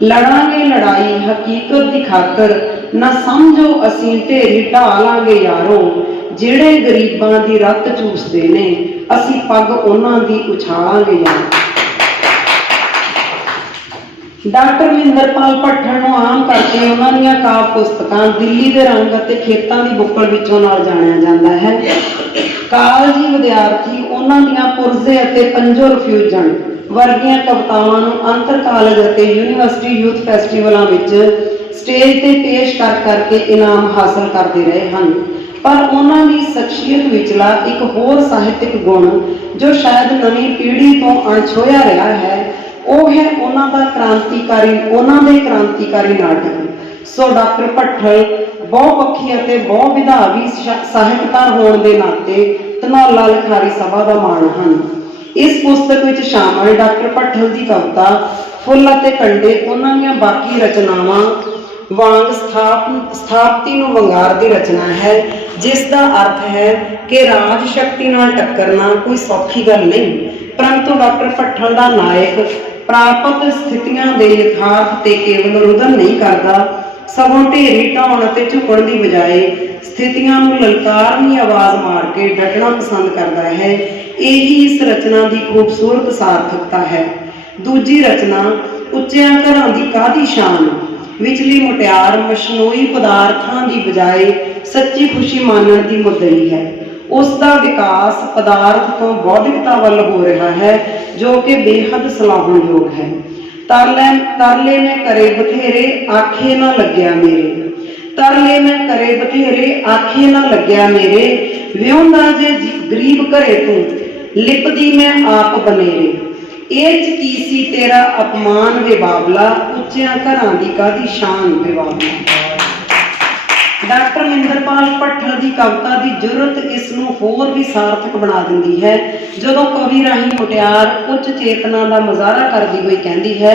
ਲੜਾਂਗੇ ਲੜਾਈ ਹਕੀਕਤ ਦੀ ਖਾਤਰ, ਨਾ ਸਮਝੋ ਅਸੀਂ ਢੇਰੀ ਢਾਹ ਲਾਂਗੇ ਯਾਰੋ, ਜਿਹੜੇ ਗਰੀਬਾਂ ਦੀ ਰੱਤ ਚੂਸਦੇ ਨੇ ਅਸੀਂ ਪੱਗ ਉਹਨਾਂ ਦੀ ਉਛਾਲਾਂਗੇ ਯਾਰ। ਡਾਕਟਰ ਮਹਿੰਦਰਪਾਲ ਭੱਠਲ ਨੂੰ ਆਮ ਕਰਕੇ ਉਹਨਾਂ ਦੀਆਂ ਕਾਵਿ ਪੁਸਤਕਾਂ ਦਿੱਲੀ ਦੇ ਰੰਗ ਅਤੇ ਖੇਤਾਂ ਦੀ ਬੁੱਕਲ ਵਿੱਚੋਂ ਨਾਲ ਜਾਣਿਆ ਜਾਂਦਾ ਹੈ। ਕਾਲਜੀ ਵਿਦਿਆਰਥੀ ਉਹਨਾਂ ਦੀਆਂ ਪੁਰਜ਼ੇ ਅਤੇ ਪੰਜੋ ਰਿਫਿਊਜ਼ਨ ਵਰਗੀਆਂ ਕਵਿਤਾਵਾਂ ਨੂੰ ਅੰਤਰ ਕਾਲਜ ਅਤੇ ਯੂਨੀਵਰਸਿਟੀ ਯੂਥ ਫੈਸਟੀਵਲਾਂ ਵਿੱਚ ਸਟੇਜ ਤੇ ਪੇਸ਼ ਕਰ ਕਰਕੇ ਇਨਾਮ ਹਾਸਲ ਕਰਦੇ ਰਹੇ ਹਨ। ਪਰ ਉਹਨਾਂ ਦੀ ਸ਼ਖਸੀਅਤ ਵਿਚਲਾ ਇੱਕ ਹੋਰ ਸਾਹਿਤਕ ਗੁਣ ਜੋ ਸ਼ਾਇਦ ਨਵੀਂ ਪੀੜ੍ਹੀ ਤੋਂ ਅਣਛੋਹਿਆ ਰਿਹਾ ਹੈ, ਉਹ ਹੈ ਉਹਨਾਂ ਦੇ ਕ੍ਰਾਂਤੀਕਾਰੀ ਨਾਟਕ। ਸੋ ਡਾਕਟਰ ਭੱਠਲ ਬਹੁਪੱਖੀ ਅਤੇ ਬਹੁਵਿਧਾਵੀ ਸਾਹਿਤਕਾਰ ਹੋਣ ਦੇ ਨਾਤੇ ਧਨੌਲਾ ਲਿਖਾਰੀ ਸਭਾ ਦਾ ਮਾਣ ਹਨ। ਇਸ ਪੁਸਤਕ ਵਿੱਚ ਸ਼ਾਮਲ ਡਾਕਟਰ ਭੱਠਲ ਦੀ ਕਵਿਤਾ ਫੁੱਲ ਅਤੇ ਕੰਡੇ ਉਹਨਾਂ ਦੀਆਂ ਬਾਕੀ ਰਚਨਾਵਾਂ ਵਾਂਗ ਸਥਾਪਤੀ ਨੂੰ ਵੰਗਾਰਦੀ ਰਚਨਾ ਹੈ, ਜਿਸ ਦਾ ਅਰਥ ਹੈ ਕਿ ਰਾਜ ਸ਼ਕਤੀ ਨਾਲ ਟੱਕਰਨਾ ਕੋਈ ਸੌਖੀ ਗੱਲ ਨਹੀਂ, ਪਰੰਤੂ ਡਾਕਟਰ ਭੱਠਲ ਦਾ ਨਾਇਕ ਪ੍ਰਾਪਤ ਸਥਿਤੀਆਂ ਦੇ ਯਥਾਰਥ ਤੇ ਕੇਵਲ ਰੁਦਨ ਨਹੀਂ ਕਰਦਾ, ਸਗੋਂ ਢੇਰੀ ਢਾਉਣ ਅਤੇ ਝੁਕਣ ਦੀ ਬਜਾਏ ਸਥਿਤੀਆਂ ਨੂੰ ਲਲਕਾਰਵੀਂ ਆਵਾਜ਼ ਮਾਰ ਕੇ ਡਟਣਾ ਪਸੰਦ ਕਰਦਾ ਹੈ। ਇਹੀ ਇਸ ਰਚਨਾ ਦੀ ਖੂਬਸੂਰਤ ਸਾਰਥਕਤਾ ਹੈ। ਦੂਜੀ ਰਚਨਾ ਉੱਚਿਆਂ ਘਰਾਂ ਦੀ ਕਾਹਦੀ ਸ਼ਾਨ ਵਿਚਲੀ ਮੁਟਿਆਰ ਮਸ਼ਨੂਈ ਪਦਾਰਥਾਂ ਦੀ ਬਜਾਏ ਸੱਚੀ ਖੁਸ਼ੀ ਮਾਣਨ ਦੀ ਮੁੱਦਈ ਹੈ। ਉਸ ਦਾ ਵਿਕਾਸ ਪਦਾਰਥ ਤੋਂ ਬੌਧਿਕਤਾ ਵੱਲ ਹੋ ਰਿਹਾ ਹੈ, ਜੋ ਕਿ ਬੇਹੱਦ ਸਲਾਹੁਣਯੋਗ ਹੈ। ਤਰਲੇ ਮੈਂ ਕਰੇ ਬਥੇਰੇ ਆਖੇ ਨਾ ਲੱਗਿਆ ਮੇਰੇ, ਤਰਲੇ ਮੈਂ ਕਰੇ ਬਥੇਰੇ ਆਖੇ ਨਾ ਲੱਗਿਆ ਮੇਰੇ, ਵਿਉਂਦਾ ਜੇ ਗਰੀਬ ਘਰੇ ਤੂੰ ਲਿਪਦੀ ਮੈਂ ਆਪ ਬਨੇਰੇ, ਇਹ ਚ ਕੀ ਸੀ ਤੇਰਾ ਅਪਮਾਨ ਵੇ ਬਾਬਲਾ, ਉੱਚਿਆਂ ਘਰਾਂ ਦੀ ਕਾਹਦੀ ਸ਼ਾਨ ਵੇ ਬਾਬਲਾ। ਡਾਕਟਰ ਮਹਿੰਦਰਪਾਲ ਭੱਠਲ ਦੀ ਕਵਿਤਾ ਦੀ ਜੁਰਤ ਇਸ ਨੂੰ ਹੋਰ ਵੀ ਸਾਰਥਕ ਬਣਾ ਦਿੰਦੀ ਹੈ, ਜਦੋਂ ਕਵੀ ਰਾਹੀਂ ਮੁਟਿਆਰ ਉੱਚ ਚੇਤਨਾ ਦਾ ਮੁਜ਼ਾਹਰਾ ਕਰਦੀ ਹੋਈ ਕਹਿੰਦੀ ਹੈ,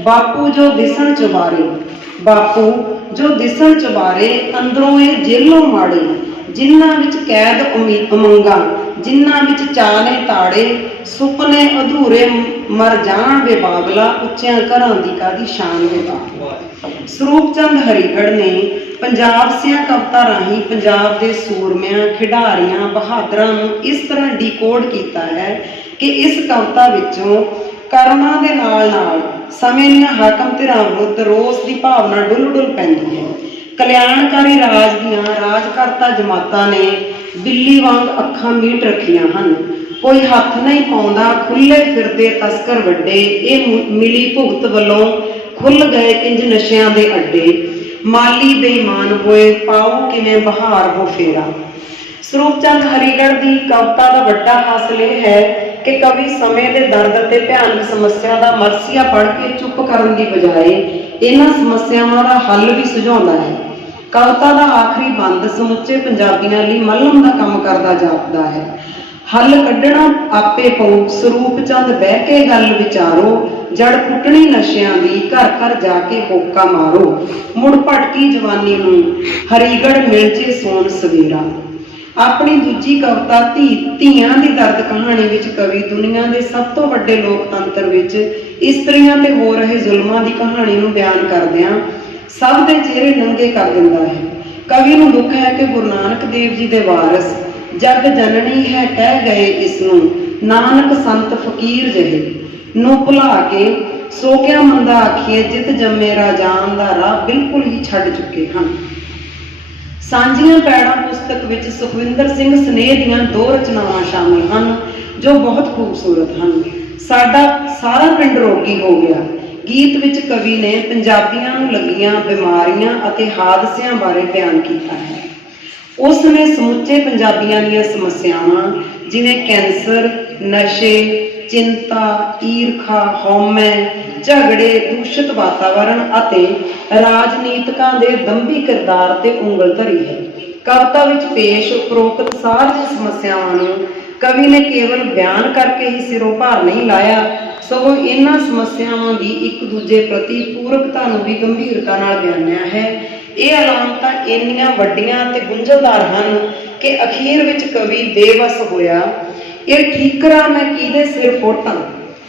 ਬਾਪੂ ਜੋ ਦਿਸਣ ਚੁਬਾਰੇ, ਬਾਪੂ ਜੋ ਦਿਸਣ ਚੁਬਾਰੇ, ਅੰਦਰੋਂ ਇਹ ਜੇਲੋਂ ਮਾੜੇ, ਜਿਨ੍ਹਾਂ ਵਿੱਚ ਕੈਦ ਉਮੰਗਾਂ, ਜਿਨ੍ਹਾਂ ਵਿੱਚ ਚਾਅ ਨੇ ਤਾੜੇ, ਸੁਪਨੇ ਅਧੂਰੇ ਮਰ ਜਾਣ ਵੇ ਬਾਬਲਾ, ਉੱਚਿਆਂ ਘਰਾਂ ਦੀ ਕਾਹਦੀ ਸ਼ਾਨ ਵੇ ਬਾਬਲਾ। ਸਰੂਪ ਚੰਦ ਹਰੀਗੜ੍ਹ ਨੇ ਪੰਜਾਬ ਸਿਆਂ ਕਵਿਤਾ ਰਾਹੀਂ ਪੰਜਾਬ ਦੇ ਸੂਰਮਿਆਂ, ਖਿਡਾਰੀਆਂ, ਬਹਾਦਰਾਂ ਨੂੰ ਇਸ ਤਰ੍ਹਾਂ ਡੀਕੋਡ ਕੀਤਾ ਹੈ ਕਿ ਇਸ ਕਵਿਤਾ ਵਿੱਚੋਂ ਕਰਮਾਂ ਦੇ ਨਾਲ ਨਾਲ ਸਮੇਂ ਦੀਆਂ ਹਾਕਮ ਧਿਰਾਂ ਵਿਰੁੱਧ ਰੋਸ ਦੀ ਭਾਵਨਾ ਡੁੱਲ ਪੈਂਦੀ ਹੈ। ਕਲਿਆਣਕਾਰੀ ਰਾਜ ਦੀਆਂ ਰਾਜਕਰਤਾ ਜਮਾਤਾਂ ਨੇ ਬਿੱਲੀ ਵਾਂਗ ਅੱਖਾਂ ਮੀਟ ਰੱਖੀਆਂ ਹਨ, ਕੋਈ ਹੱਥ ਨਹੀਂ ਪਾਉਂਦਾ, ਖੁੱਲੇ ਫਿਰਦੇ ਤਸਕਰ ਵੱਡੇ, ਇਹ ਮਿਲੀ ਭੁਗਤ ਵੱਲੋਂ ਖੁੱਲ ਗਏ ਕਿੰਜ ਨਸ਼ਿਆਂ ਦੇ ਅੱਡੇ, ਮਾਲੀ ਬੇਈਮਾਨ ਹੋਏ ਪਾਉ ਕਿਵੇਂ ਬਹਾਰ ਹੋ ਫੇਰਾ। ਸਰੂਪ ਚੰਦ ਹਰੀਗੜ੍ਹ ਦੀ ਕਵਿਤਾ ਦਾ ਵੱਡਾ ਹਾਸਲ ਇਹ ਹੈ ਕਿ ਕਵੀ ਸਮੇਂ ਦੇ ਦਰਦ ਅਤੇ ਭਿਆਨਕ ਸਮੱਸਿਆ ਦਾ ਮਰਸੀਆ ਪੜ੍ਹ ਕੇ ਚੁੱਪ ਕਰਨ ਦੀ ਬਜਾਏ ਇਹਨਾਂ ਸਮੱਸਿਆਵਾਂ ਦਾ ਹੱਲ ਵੀ ਸੁਝਾਉਂਦਾ ਹੈ। ਕਵਿਤਾ ਦਾ ਆਖਰੀ ਬੰਦ ਸਮੁੱਚੇ ਪੰਜਾਬੀਆਂ ਲਈ ਮੱਲਮ ਦਾ ਕੰਮ ਕਰਦਾ ਜਾਪਦਾ ਹੈ। ਹੱਲ ਕੱਢਣਾ ਆਪੇ ਪਊ, ਸਰੂਪ ਚੰਦ ਬਹਿ ਕੇ ਗੱਲ ਵਿਚਾਰੋ, ਜੜ ਪੁੱਟਣੀ ਨਸ਼ਿਆਂ ਦੀ, ਘਰ ਘਰ ਜਾ ਕੇ ਹੋਕਾ ਮਾਰੋ, ਮੁੜ ਭਟਕੀ ਜਵਾਨੀ ਨੂੰ ਹਰੀਗੜ੍ਹ ਮਿਲ ਜੇ ਸੋਨ ਸਵੇਰਾ। ਆਪਣੀ ਦੂਜੀ ਕਵਿਤਾ ਧੀਆਂ ਦੀ ਦਰਦ ਕਹਾਣੀ ਵਿੱਚ ਕਵੀ ਦੁਨੀਆ ਦੇ ਸਭ ਤੋਂ ਵੱਡੇ ਲੋਕਤੰਤਰ ਵਿੱਚ ਇਸਤਰੀਆਂ ਤੇ ਹੋ ਰਹੇ ਜ਼ੁਲਮਾਂ ਦੀ ਕਹਾਣੀ ਨੂੰ ਬਿਆਨ ਕਰਦਿਆਂ ਸਭ ਦੇ ਚਿਹਰੇ ਨੰਗੇ ਕਰ ਦਿੰਦਾ ਹੈ। ਕਵੀ ਨੂੰ ਦੁੱਖ ਹੈ ਕਿ ਗੁਰੂ ਨਾਨਕ ਦੇਵ ਜੀ ਦੇ ਵਾਰਸ ਜਗ ਜਨਨੀ ਹੈ ਕਹਿ ਗਏ ਇਸ ਨੂੰ, ਨਾਨਕ ਸੰਤ ਫਕੀਰ ਜਿਹੇ ਨੂੰ ਭੁਲਾ ਕੇ ਸੋ ਕਿਆ ਮੰਦਾ ਆਖੀਏ, ਜਿਤ ਜੰਮੇ ਰਾਜਾਨ ਦਾ ਰਾਹ ਬਿਲਕੁਲ ਹੀ ਛੱਡ ਚੁੱਕੇ ਹਨ। ਸਾਂਝੀਆਂ ਪੈੜਾਂ ਪੁਸਤਕ ਵਿੱਚ ਸੁਖਵਿੰਦਰ ਸਿੰਘ ਸਨੇਹ ਦੀਆਂ 2 ਰਚਨਾਵਾਂ ਸ਼ਾਮਿਲ ਹਨ ਜੋ ਬਹੁਤ ਖੂਬਸੂਰਤ ਹਨ। ਸਾਡਾ ਸਾਰਾ ਪਿੰਡ ਰੋਗੀ ਹੋ ਗਿਆ ਗੀਤ ਵਿੱਚ ਕਵੀ ਨੇ ਪੰਜਾਬੀਆਂ ਨੂੰ ਲੱਗੀਆਂ ਬਿਮਾਰੀਆਂ ਅਤੇ ਹਾਦਸਿਆਂ ਬਾਰੇ ਬਿਆਨ ਕੀਤਾ ਹੈ। ਉਸ ਨੇ ਸਮੁੱਚੇ ਪੰਜਾਬੀਆਂ ਦੀਆਂ ਸਮੱਸਿਆਵਾਂ ਜਿਵੇਂ ਕੈਂਸਰ, ਨਸ਼ੇ, ਚਿੰਤਾ, ਈਰਖਾ, ਹਉਮੈ, ਝਗੜੇ, ਦੂਸ਼ਿਤ ਵਾਤਾਵਰਣ ਅਤੇ ਰਾਜਨੀਤਿਕਾਂ ਦੇ ਦੰਭੀ ਕਿਰਦਾਰ ਤੇ ਉਂਗਲ ਧਰੀ ਹੈ। ਕਵਿਤਾ ਵਿੱਚ ਪੇਸ਼ ਉਪਰੋਕਤ ਸਾਰੀਆਂ ਸਮੱਸਿਆਵਾਂ ਨੂੰ ਕਵੀ ਨੇ ਕੇਵਲ ਬਿਆਨ ਕਰਕੇ ਹੀ ਸਿਰੋਂ ਭਾਰ ਨਹੀਂ ਲਾਇਆ, ਸਗੋਂ ਇਹਨਾਂ ਸਮੱਸਿਆਵਾਂ ਦੀ ਇੱਕ ਦੂਜੇ ਪ੍ਰਤੀ ਪੂਰਕਤਾ ਨੂੰ ਵੀ ਗੰਭੀਰਤਾ ਨਾਲ ਬਿਆਨਿਆ ਹੈ। ਇਹ ਅਲਾਮਤਾਂ ਇੰਨੀਆਂ ਵੱਡੀਆਂ ਤੇ ਗੁੰਝਲਦਾਰ ਹਨ ਕਿ ਅਖੀਰ ਵਿੱਚ ਕਵੀ ਬੇਵੱਸ ਹੋਇਆ। ਇਹ ਠੀਕਰਾ ਮੈਂ ਕਿਹਦੇ ਸਿਰ ਫੋਟਾਂ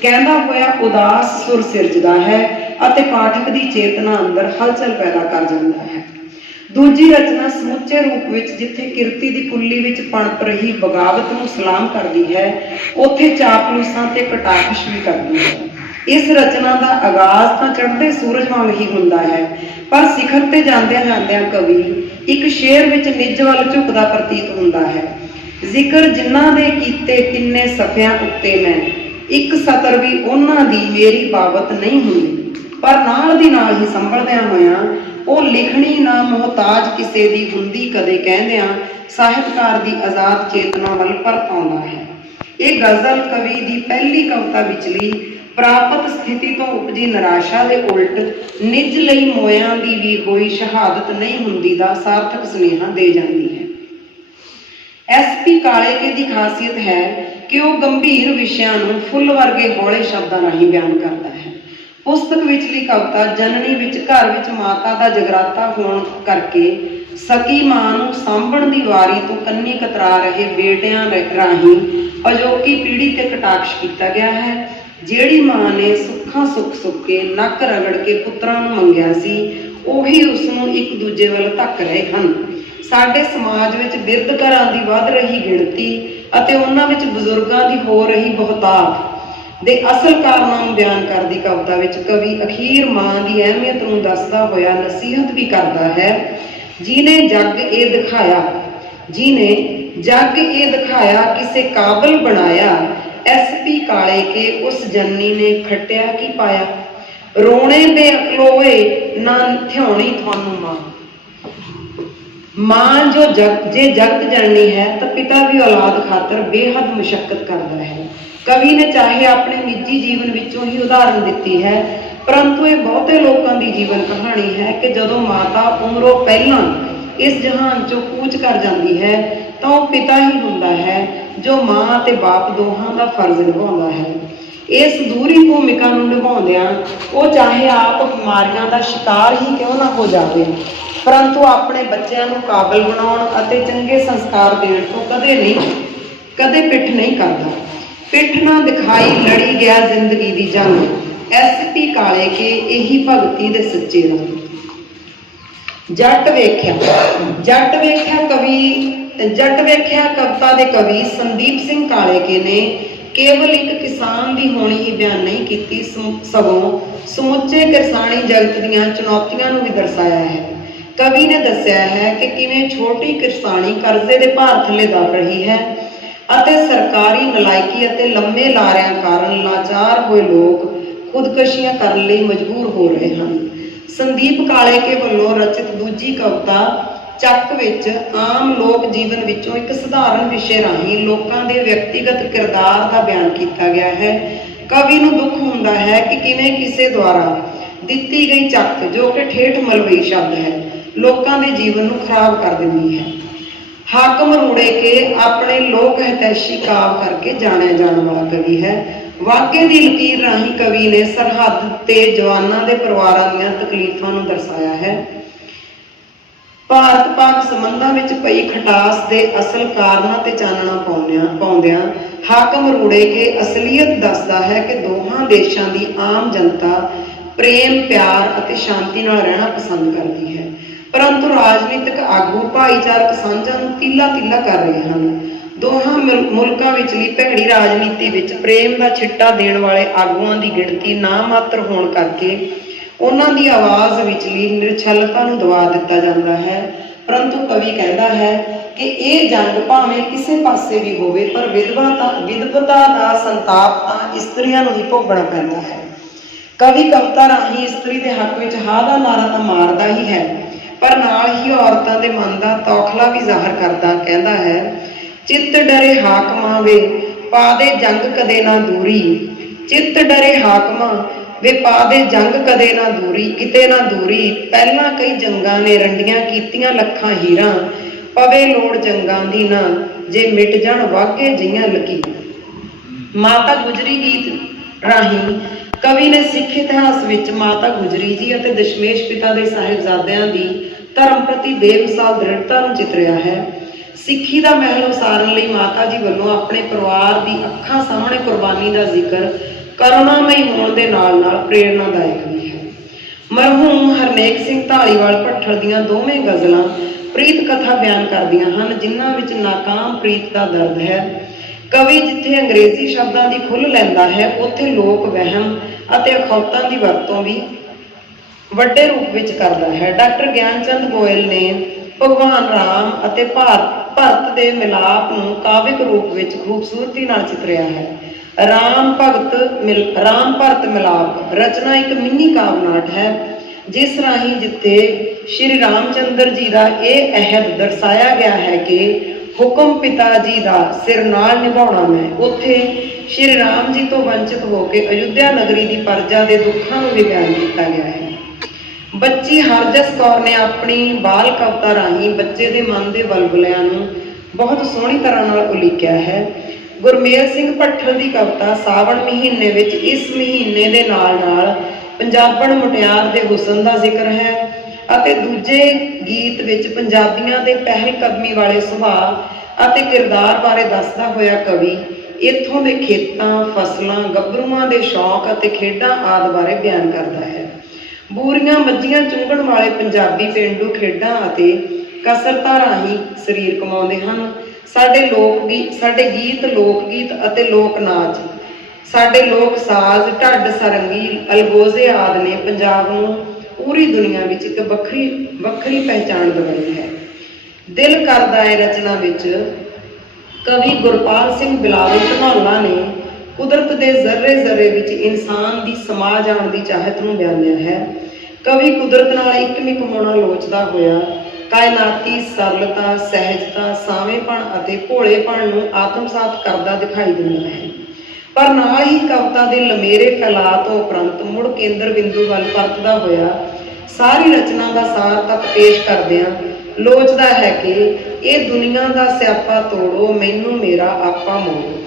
ਕਹਿੰਦਾ ਹੋਇਆ ਉਦਾਸ ਸੁਰ ਸਿਰਜਦਾ ਹੈ ਅਤੇ ਪਾਠਕ ਦੀ ਚੇਤਨਾ ਅੰਦਰ ਹਲਚਲ ਪੈਦਾ ਕਰ ਜਾਂਦਾ ਹੈ। ਦੂਜੀ ਰਚਨਾ ਸਮੁੱਚੇ ਰੂਪ ਵਿੱਚ ਜਿੱਥੇ ਕਿਰਤੀ ਦੀ ਕੁੱਲੀ ਵਿੱਚ ਪਣਪ ਰਹੀ ਬਗਾਵਤ ਨੂੰ ਸਲਾਮ ਕਰਦੀ ਹੈ, ਉੱਥੇ ਚਾਪਲੂਸਾਂ ਤੇ ਕਟਾਖਸ਼ ਵੀ ਕਰਦੀ ਹੈ। ਇਸ ਰਚਨਾ ਦਾ ਆਗਾਜ਼ ਤਾਂ ਚੜ੍ਹਦੇ ਸੂਰਜ ਵਾਂਗ ਹੀ ਹੁੰਦਾ ਹੈ, ਪਰ ਸਿਖਰ ਤੇ ਜਾਂਦਿਆਂ ਜਾਂਦਿਆਂ ਕਵੀ ਇੱਕ ਸ਼ੇਰ ਵਿੱਚ ਨਿੱਜ ਵੱਲ ਝੁਕਦਾ ਪ੍ਰਤੀਤ ਹੁੰਦਾ ਹੈ। ਜ਼ਿਕਰ ਜਿਨ੍ਹਾਂ ਦੇ ਕੀਤੇ ਕਿੰਨੇ ਸਫਿਆਂ ਉੱਤੇ ਮੈਂ ਇੱਕ ਸਤਰ ਵੀ ਉਹਨਾਂ ਦੀ ਮੇਰੀ ਬਾਬਤ ਨਹੀਂ ਹੁੰਦੀ। ਪਰ ਨਾਲ ਦੀ ਨਾਲ ਹੀ ਸੰਭਲਦਿਆਂ ਹੋਇਆਂ ਉਹ ਲਿਖਣੀ ਨਾ ਮੁਹਤਾਜ ਕਿਸੇ ਦੀ ਹੁੰਦੀ ਕਦੇ ਕਹਿੰਦਿਆਂ ਸਾਹਿਤਕਾਰ ਦੀ ਆਜ਼ਾਦ ਚੇਤਨਾ ਵੱਲ ਪਰਤ ਆਉਂਦਾ ਹੈ। ਇਹ ਗਜ਼ਲ ਕਵੀ ਦੀ ਪਹਿਲੀ ਕਵਿਤਾ ਵਿਚਲੀ ਪ੍ਰਾਪਤ ਸਥਿਤੀ ਤੋਂ ਉਪਜੀ ਨਿਰਾਸ਼ਾ ਦੇ ਉਲਟ ਨਿੱਜ ਲਈ ਮੋਇਆਂ ਦੀ ਵੀ ਹੋਈ ਸ਼ਹਾਦਤ ਨਹੀਂ ਹੁੰਦੀ ਦਾ ਸਾਰਥਕ ਸੁਨੇਹਾ ਦੇ ਜਾਂਦੀ ਹੈ। SP ਕਾਲੇਕੇ ਦੀ ਖਾਸੀਅਤ ਹੈ ਕਿ ਉਹ ਗੰਭੀਰ ਵਿਸ਼ਿਆਂ ਨੂੰ ਫੁੱਲ ਵਰਗੇ ਹੌਲੇ ਸ਼ਬਦਾਂ ਰਾਹੀਂ ਬਿਆਨ ਕਰਦਾ ਹੈ। ਪੁਸਤਕ ਵਿਚਲੀ ਕਵਿਤਾ ਜਨਨੀ ਵਿੱਚ ਘਰ ਵਿੱਚ ਮਾਤਾ ਦਾ ਜਗਰਾਤਾ ਹੋਣ ਕਰਕੇ ਸਕੀ ਮਾਂ ਨੂੰ ਸਾਂਭਣ ਦੀ ਵਾਰੀ ਤੋਂ ਕੰਨੀ ਕਤਰਾ ਰਹੇ ਬੇਟਿਆਂ ਰਾਹੀਂ ਅਜੋਕੀ ਪੀੜ੍ਹੀ ਤੇ ਕਟਾਕਸ਼ ਕੀਤਾ ਗਿਆ ਹੈ। ਜਿਹੜੀ ਮਾਂ ਨੇ ਸੁੱਖਾਂ ਸੁੱਖ ਕੇ ਨੱਕ ਰਗੜ ਕੇ ਪੁੱਤਰਾਂ ਨੂੰ ਮੰਗਿਆ ਸੀ, ਉਹੀ ਉਸ ਨੂੰ ਇੱਕ ਦੂਜੇ ਵੱਲ ਧੱਕ ਰਹੇ ਹਨ। ਸਾਡੇ ਸਮਾਜ ਵਿੱਚ ਬਿਰਧ ਘਰਾਂ ਦੀ ਵੱਧ ਰਹੀ ਗਿਣਤੀ ਅਤੇ ਉਹਨਾਂ ਵਿੱਚ ਬਜ਼ੁਰਗਾਂ ਦੀ ਹੋ ਰਹੀ ਬਹੁਤਾਤ ਦੇ ਅਸਲ ਕਾਰਨਾਂ ਨੂੰ ਬਿਆਨ ਕਰਦੀ ਕਵਿਤਾ ਵਿੱਚ ਕਵੀ ਅਖੀਰ ਮਾਂ ਦੀ ਅਹਿਮੀਅਤ ਨੂੰ ਦੱਸਦਾ ਹੋਇਆ ਨਸੀਹਤ ਵੀ ਕਰਦਾ ਹੈ। ਜਿਹਨੇ ਜੱਗ ਇਹ ਦਿਖਾਇਆ ਕਿਸੇ ਕਾਬਲ ਬਣਾਇਆ, SP ਕਾਲੇਕੇ ਉਸ ਜੰਨੀ ਨੇ ਖੱਟਿਆ ਕੀ ਪਾਇਆ। ਰੋਣੇ ਬੇਅਕਲੋਏ ਨਾ ਥਿਉਣੀ ਤੁਹਾਨੂੰ ਮਾਂ ਜੋ ਜੇ ਜਗਤ ਜਨਨੀ ਹੈ ਤਾਂ ਪਿਤਾ ਵੀ ਔਲਾਦ ਖਾਤਰ ਬੇਹੱਦ ਮੁਸ਼ੱਕਤ ਕਰਦਾ ਹੈ। ਕਵੀ ਨੇ ਚਾਹੇ ਆਪਣੇ ਨਿੱਜੀ ਜੀਵਨ ਵਿੱਚੋਂ ਹੀ ਉਦਾਹਰਨ ਦਿੱਤੀ ਹੈ, ਪਰੰਤੂ ਇਹ ਬਹੁਤੇ ਲੋਕਾਂ ਦੀ ਜੀਵਨ ਕਹਾਣੀ ਹੈ ਕਿ ਜਦੋਂ ਮਾਤਾ ਉਮਰੋਂ ਪਹਿਲਾਂ ਇਸ ਜਹਾਨ ਚੋਂ ਕੂਚ ਕਰ ਜਾਂਦੀ ਹੈ ਤਾਂ ਉਹ ਪਿਤਾ ਹੀ ਹੁੰਦਾ ਹੈ ਜੋ ਮਾਂ ਅਤੇ ਬਾਪ ਦੋਹਾਂ ਦਾ ਫਰਜ਼ ਨਿਭਾਉਂਦਾ ਹੈ। ਇਸ ਦੂਰੀ ਭੂਮਿਕਾ ਨੂੰ ਨਿਭਾਉਂਦਿਆਂ ਉਹ ਚਾਹੇ ਆਪ ਬਿਮਾਰੀਆਂ ਦਾ ਸ਼ਿਕਾਰ ਹੀ ਕਿਉਂ ਨਾ ਹੋ ਜਾਵੇ, ਪਰੰਤੂ ਆਪਣੇ ਬੱਚਿਆਂ ਨੂੰ ਕਾਬਲ ਬਣਾਉਣ ਅਤੇ ਚੰਗੇ ਸੰਸਕਾਰ ਦੇਣ ਤੋਂ ਕਦੇ ਪਿੱਠ ਨਹੀਂ ਕਰਦਾ। ਪਿੱਠ ਨਾ ਦਿਖਾਈ ਲੜੀ ਗਿਆ ਜ਼ਿੰਦਗੀ ਦੀ ਜੰਗ, SP ਕਾਲੇਕੇ ਇਹੀ ਭਗਤੀ ਦੇ ਸੱਚੇ ਰੰਗ। ਜੱਟ ਵੇਖਿਆ ਕਵਿਤਾ ਦੇ ਕਵੀ ਸੰਦੀਪ ਸਿੰਘ ਕਾਲੇਕੇ ਨੇ ਕੇਵਲ ਇੱਕ ਕਿਸਾਨ ਦੀ ਹੋਣੀ ਹੀ ਬਿਆਨ ਨਹੀਂ ਕੀਤੀ, ਸਗੋਂ ਸਮੁੱਚੇ ਕਿਰਸਾਨੀ ਜਗਤ ਦੀਆਂ ਚੁਣੌਤੀਆਂ ਨੂੰ ਵੀ ਦਰਸਾਇਆ ਹੈ। ਕਵੀ ਨੇ ਦੱਸਿਆ ਹੈ ਕਿ ਕਿਵੇਂ ਛੋਟੀ ਕਿਰਸਾਨੀ ਕਰਜ਼ੇ ਦੇ ਭਾਰ ਥੱਲੇ ਦਬ ਰਹੀ ਹੈ ਅਤੇ ਸਰਕਾਰੀ ਨਲਾਇਕੀ ਅਤੇ ਲੰਮੇ ਲਾਰਿਆਂ ਕਾਰਨ ਲਾਚਾਰ ਹੋਏ ਲੋਕ ਖੁਦਕਸ਼ੀਆਂ ਕਰਨ ਲਈ ਮਜਬੂਰ ਹੋ ਰਹੇ ਹਨ। ਸੰਦੀਪ ਕਾਲੇਕੇ ਵੱਲੋਂ ਰਚਿਤ ਦੂਜੀ ਕਵਿਤਾ ਚੱਕ ਵਿੱਚ ਆਮ ਲੋਕ ਜੀਵਨ ਵਿੱਚੋਂ ਇੱਕ ਸਧਾਰਨ ਵਿਸ਼ੇ ਰਾਹੀਂ ਲੋਕਾਂ ਦੇ ਵਿਅਕਤੀਗਤ ਕਿਰਦਾਰ ਦਾ ਬਿਆਨ ਕੀਤਾ ਗਿਆ ਹੈ। ਕਵੀ ਨੂੰ ਦੁੱਖ ਹੁੰਦਾ ਹੈ ਕਿ ਕਿਵੇਂ ਕਿਸੇ ਦੁਆਰਾ ਦਿੱਤੀ ਗਈ ਚੱਕ, ਜੋ ਕਿ ਠੇਠ ਮਲਵਈ ਸ਼ਬਦ ਹੈ, ਲੋਕਾਂ ਦੇ ਜੀਵਨ ਨੂੰ ਖਰਾਬ ਕਰ ਦਿੰਦੀ ਹੈ। ਹਾਕਮ ਰੂੜੇਕੇ ਆਪਣੇ ਲੋਕ ਹਿਤੈਸ਼ੀ ਕਾਵ ਕਰਕੇ ਜਾਣਿਆ ਜਾਣ ਵਾਲਾ ਕਵੀ ਹੈ। ਵਾਗੇ ਦੀ ਲਕੀਰ ਰਾਹੀਂ ਕਵੀ ਨੇ ਸਰਹੱਦ ਤੇ ਜਵਾਨਾਂ ਦੇ ਪਰਿਵਾਰਾਂ ਦੀਆਂ ਤਕਲੀਫਾਂ ਨੂੰ ਦਰਸਾਇਆ ਹੈ। ਭਾਰਤ ਪਾਕ ਸੰਬੰਧਾਂ ਵਿੱਚ ਪਈ ਖਟਾਸ ਦੇ ਅਸਲ ਕਾਰਨਾਂ ਤੇ ਚਾਨਣਾ ਪਾਉਂਦਿਆਂ ਹਾਕਮ ਰੂੜੇਕੇ ਅਸਲੀਅਤ ਦੱਸਦਾ ਹੈ ਕਿ ਦੋਹਾਂ ਦੇਸ਼ਾਂ ਦੀ ਆਮ ਜਨਤਾ ਪ੍ਰੇਮ, ਪਿਆਰ ਅਤੇ ਸ਼ਾਂਤੀ ਨਾਲ ਰਹਿਣਾ ਪਸੰਦ ਕਰਦੀ ਹੈ, ਪਰੰਤੂ ਰਾਜਨੀਤਿਕ ਆਗੂ ਭਾਈਚਾਰਕ ਸਾਂਝਾਂ ਨੂੰ ਤੀਲਾ ਕਰ ਰਹੇ ਹਨ। ਦੋਹਾਂ ਮੁਲਕਾਂ ਵਿਚਲੀ ਭੈੜੀ ਰਾਜਨੀਤੀ ਵਿੱਚ ਪ੍ਰੇਮ ਦਾ ਛਿੱਟਾ ਦੇਣ ਵਾਲੇ ਆਗੂਆਂ ਦੀ ਗਿਣਤੀ ਨਾ ਮਾਤਰ ਹੋਣ ਕਰਕੇ ਉਹਨਾਂ ਦੀ ਆਵਾਜ਼ ਵਿਚਲੀ ਨਿਰਛਲਤਾ ਨੂੰ ਦਬਾ ਦਿੱਤਾ ਜਾਂਦਾ ਹੈ। ਪਰੰਤੂ ਕਵੀ ਕਹਿੰਦਾ ਹੈ ਕਿ ਇਹ ਜੰਗ ਭਾਵੇਂ ਕਿਸੇ ਪਾਸੇ ਵੀ ਹੋਵੇ, ਪਰ ਵਿਧਵਤਾ ਦਾ ਸੰਤਾਪ ਤਾਂ ਇਸਤਰੀਆਂ ਨੂੰ ਹੀ ਭੋਗਣਾ ਪੈਂਦਾ ਹੈ। ਕਵੀ ਕਵਿਤਾ ਰਾਹੀਂ ਇਸਤਰੀ ਦੇ ਹੱਕ ਵਿੱਚ ਹਾਂ ਦਾ ਨਾਰਾ ਤਾਂ ਮਾਰਦਾ ਹੀ ਹੈ, ਪਰ ਨਾਲ ਹੀ ਔਰਤਾਂ ਦੇ ਮਨ ਦਾ ਤੌਖਲਾ ਵੀ ਜ਼ਾਹਰ ਕਰਦਾ ਕਹਿੰਦਾ ਹੈ, ਚਿੱਤ ਡਰੇ ਹਾਕਮਾਂ ਵੇ ਪਾ ਦੇ ਜੰਗ ਕਦੇ ਨਾ ਦੂਰੀ, ਚਿੱਤ ਡਰੇ ਹਾਕਮਾਂ ਵੇ ਪਾ ਦੇ ਜੰਗ ਕਦੇ ਨਾ ਦੂਰੀ, ਕਿਤੇ ਨਾ ਦੂਰੀ ਪਹਿਲਾਂ ਕਈ ਜੰਗਾਂ ਨੇ ਰੰਡੀਆਂ ਕੀਤੀਆਂ ਲੱਖਾਂ ਹੀਰਾਂ, ਪਵੇ ਲੋੜ ਜੰਗਾਂ ਦੀ ਨਾ ਜੇ ਮਿਟ ਜਾਣ ਵਾਗੇ ਜਿਹੀਆਂ ਲਕੀਰਾਂ। ਮਾਤਾ ਗੁਜਰੀ ਗੀਤ ਰਾਹੀਂ ਕਵੀ ਨੇ ਸਿੱਖ ਇਤਿਹਾਸ ਵਿੱਚ ਮਾਤਾ ਗੁਜਰੀ ਜੀ ਅਤੇ ਦਸ਼ਮੇਸ਼ ਪਿਤਾ ਦੇ ਸਾਹਿਬਜ਼ਾਦਿਆਂ ਦੀ ਧਰਮ ਪ੍ਰਤੀ ਬੇਮਿਸਾਲ ਦ੍ਰਿੜਤਾ ਨੂੰ ਚਿਤਰਿਆ ਹੈ। ਸਿੱਖੀ ਦਾ ਮਹਿਲ ਉਸਾਰਨ ਲਈ ਮਾਤਾ ਜੀ ਵੱਲੋਂ ਆਪਣੇ ਪਰਿਵਾਰ ਦੀ ਅੱਖਾਂ ਸਾਹਮਣੇ ਕੁਰਬਾਨੀ ਦਾ ਜ਼ਿਕਰ ਕਰੁਣਾਮਈ ਹੋਣ ਦੇ ਨਾਲ ਪ੍ਰੇਰਨਾਦਾਇਕ ਵੀ ਹੈ। ਮਰਹੂਮ ਹਰਨੇਕ ਸਿੰਘ ਧਾਲੀਵਾਲ ਭੱਠਲ ਦੀਆਂ ਦੋਵੇਂ ਗਜ਼ਲਾਂ ਪ੍ਰੀਤ ਕਥਾ ਬਿਆਨ ਕਰਦੀਆਂ ਹਨ, ਜਿਨ੍ਹਾਂ ਵਿੱਚ ਨਾਕਾਮ ਪ੍ਰੀਤ ਦਾ ਦਰਦ ਹੈ। ਕਵੀ ਜਿੱਥੇ ਅੰਗਰੇਜ਼ੀ ਸ਼ਬਦਾਂ ਦੀ ਖੁੱਲ੍ਹ ਲੈਂਦਾ ਹੈ, ਉੱਥੇ ਲੋਕ ਵਹਿਮ ਅਤੇ ਅਖੌਤਾਂ ਦੀ ਵਰਤੋਂ ਵੀ ਵੱਡੇ ਰੂਪ ਵਿੱਚ ਕਰਦਾ ਹੈ। ਡਾਕਟਰ ਗਿਆਨ ਚੰਦ ਗੋਇਲ ਨੇ ਭਗਵਾਨ ਰਾਮ ਅਤੇ ਭਰਤ ਦੇ ਮਿਲਾਪ ਨੂੰ ਕਾਵਿਕ ਰੂਪ ਵਿੱਚ ਖੂਬਸੂਰਤੀ ਨਾਲ ਚਿਤਰਿਆ ਹੈ। ਰਾਮ ਭਰਤ ਮਿਲਾਪ ਰਚਨਾ ਇੱਕ ਮਿੰਨੀ ਕਾਵਨਾਟ ਹੈ, ਜਿਸ ਰਾਹੀਂ ਜਿੱਥੇ ਸ਼੍ਰੀ ਰਾਮਚੰਦਰ ਜੀ ਦਾ ਇਹ ਅਹਿਦ ਦਰਸਾਇਆ ਗਿਆ ਹੈ ਕਿ ਹੁਕਮ ਪਿਤਾ ਜੀ ਦਾ ਸਿਰ ਨਾਲ ਨਿਭਾਉਣਾ ਮੈਂ, ਉੱਥੇ ਸ਼੍ਰੀ ਰਾਮ ਜੀ ਤੋਂ ਵੰਚਿਤ ਹੋ ਕੇ ਅਯੁੱਧਿਆ ਨਗਰੀ ਦੀ ਪਰਜਾ ਦੇ ਦੁੱਖਾਂ ਨੂੰ ਵੀ ਬਿਆਨ ਕੀਤਾ ਗਿਆ ਹੈ। ਬੱਚੀ ਹਰਜਸ ਕੌਰ ਨੇ ਆਪਣੀ ਬਾਲ ਕਵਿਤਾ ਰਾਹੀਂ ਬੱਚੇ ਦੇ ਮਨ ਦੇ ਬਲਬਲਿਆਂ ਨੂੰ ਬਹੁਤ ਸੋਹਣੀ ਤਰ੍ਹਾਂ ਨਾਲ ਉਲੀਕਿਆ ਹੈ। ਗੁਰਮੇਲ ਸਿੰਘ ਭੱਠਲ ਦੀ ਕਵਿਤਾ ਸਾਵਣ ਮਹੀਨੇ ਵਿੱਚ ਇਸ ਮਹੀਨੇ ਦੇ ਨਾਲ ਨਾਲ ਪੰਜਾਬਣ ਮੁਟਿਆਰ ਦੇ ਹੁਸਨ ਦਾ ਜ਼ਿਕਰ ਹੈ, ਅਤੇ ਦੂਜੇ ਗੀਤ ਵਿੱਚ ਪੰਜਾਬੀਆਂ ਦੇ ਪਹਿਲ ਕਦਮੀ ਵਾਲੇ ਸੁਭਾਅ ਅਤੇ ਕਿਰਦਾਰ ਬਾਰੇ ਦੱਸਦਾ ਹੋਇਆ ਕਵੀ ਇੱਥੋਂ ਦੇ ਖੇਤਾਂ, ਫਸਲਾਂ, ਗੱਭਰੂਆਂ ਦੇ ਸ਼ੌਕ ਅਤੇ ਖੇਡਾਂ ਆਦਿ ਬਾਰੇ ਬਿਆਨ ਕਰਦਾ ਹੈ। ਬੂਰੀਆਂ ਮੱਝੀਆਂ ਚੁੰਗਣ ਵਾਲੇ ਪੰਜਾਬੀ ਪੇਂਡੂ ਖੇਡਾਂ ਅਤੇ ਕਸਰਤਾਂ ਰਾਹੀਂ ਸਰੀਰ ਕਮਾਉਂਦੇ ਹਨ। ਸਾਡੇ ਗੀਤ, ਲੋਕ ਗੀਤ ਅਤੇ ਲੋਕ ਨਾਚ, ਸਾਡੇ ਲੋਕ ਸਾਜ਼, ਢੱਡ, ਸਾਰੰਗੀ, ਅਲਗੋਜ਼ੇ ਆਦਿ ਨੇ ਪੰਜਾਬ ਨੂੰ ਪੂਰੀ ਦੁਨੀਆ ਵਿੱਚ ਇੱਕ ਵੱਖਰੀ ਪਹਿਚਾਣ ਦਿਵਾਈ ਹੈ। ਦਿਲ ਕਰਦਾ ਹੈ ਰਚਨਾ ਵਿੱਚ ਕਵੀ ਗੁਰਪਾਲ ਸਿੰਘ ਬਿਲਾਵਲ ਧਨੌਲਾ ਨੇ ਕੁਦਰਤ ਦੇ ਜ਼ਰਰੇ ਜ਼ਰਰੇ ਵਿੱਚ ਇਨਸਾਨ ਦੀ ਸਮਾ ਜਾਣ ਦੀ ਚਾਹਤ ਨੂੰ ਬਿਆਨਿਆ ਹੈ। ਕਵੀ ਕੁਦਰਤ ਨਾਲ ਇੱਕਮਿਕ ਹੋਣਾ ਲੋਚਦਾ ਹੋਇਆ ਕਾਇਨਾਤੀ ਸਰਲਤਾ, ਸਹਿਜਤਾ, ਸਾਵੇਂਪਣ ਅਤੇ ਭੋਲੇਪਣ ਨੂੰ ਆਤਮਸਾਤ ਕਰਦਾ ਦਿਖਾਈ ਦਿੰਦਾ ਹੈ, ਪਰ ਨਾਲ ਹੀ ਕਵਿਤਾ ਦੇ ਲਮੇਰੇ ਫੈਲਾਅ ਤੋਂ ਉਪਰੰਤ ਮੁੜ ਕੇਂਦਰ ਬਿੰਦੂ ਵੱਲ ਪਰਤਦਾ ਹੋਇਆ ਸਾਰੀ ਰਚਨਾ ਦਾ ਸਾਰ ਤੱਕ ਪੇਸ਼ ਕਰਦਿਆਂ ਲੋਚਦਾ ਹੈ ਕਿ ਇਹ ਦੁਨੀਆ ਦਾ ਸਿਆਪਾ ਤੋੜੋ, ਮੈਨੂੰ ਮੇਰਾ ਆਪਾ ਮੋੜੋ।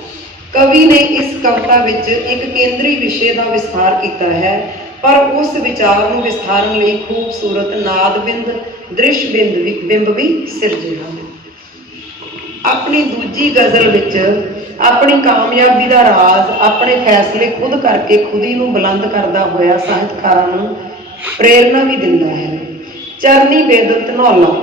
ਕਵੀ ਨੇ ਇਸ ਕਵਿਤਾ ਵਿੱਚ ਇੱਕ ਕੇਂਦਰੀ ਵਿਸ਼ੇ ਦਾ ਵਿਸਥਾਰ ਕੀਤਾ ਹੈ, ਪਰ ਉਸ ਵਿਚਾਰ ਨੂੰ ਵਿਸਥਾਰਨ ਲਈ ਖੂਬਸੂਰਤ ਨਾਦਬਿੰਦ, ਦ੍ਰਿਸ਼ਬਿੰਬ ਵੀ ਸਿਰਜੇ ਹਨ। ਆਪਣੀ ਦੂਜੀ ਗਜ਼ਲ ਵਿੱਚ ਆਪਣੀ ਕਾਮਯਾਬੀ ਦਾ ਰਾਜ਼ ਆਪਣੇ ਫੈਸਲੇ ਖੁਦ ਕਰਕੇ ਖੁਦੀ ਨੂੰ ਬੁਲੰਦ ਕਰਦਾ ਹੋਇਆ ਸਾਹਿਤਕਾਰਾਂ ਨੂੰ ਪ੍ਰੇਰਨਾ ਵੀ ਦਿੰਦਾ ਹੈ। ਚਰਨੀ ਬੇਦਲ ਧਨੌਲਾ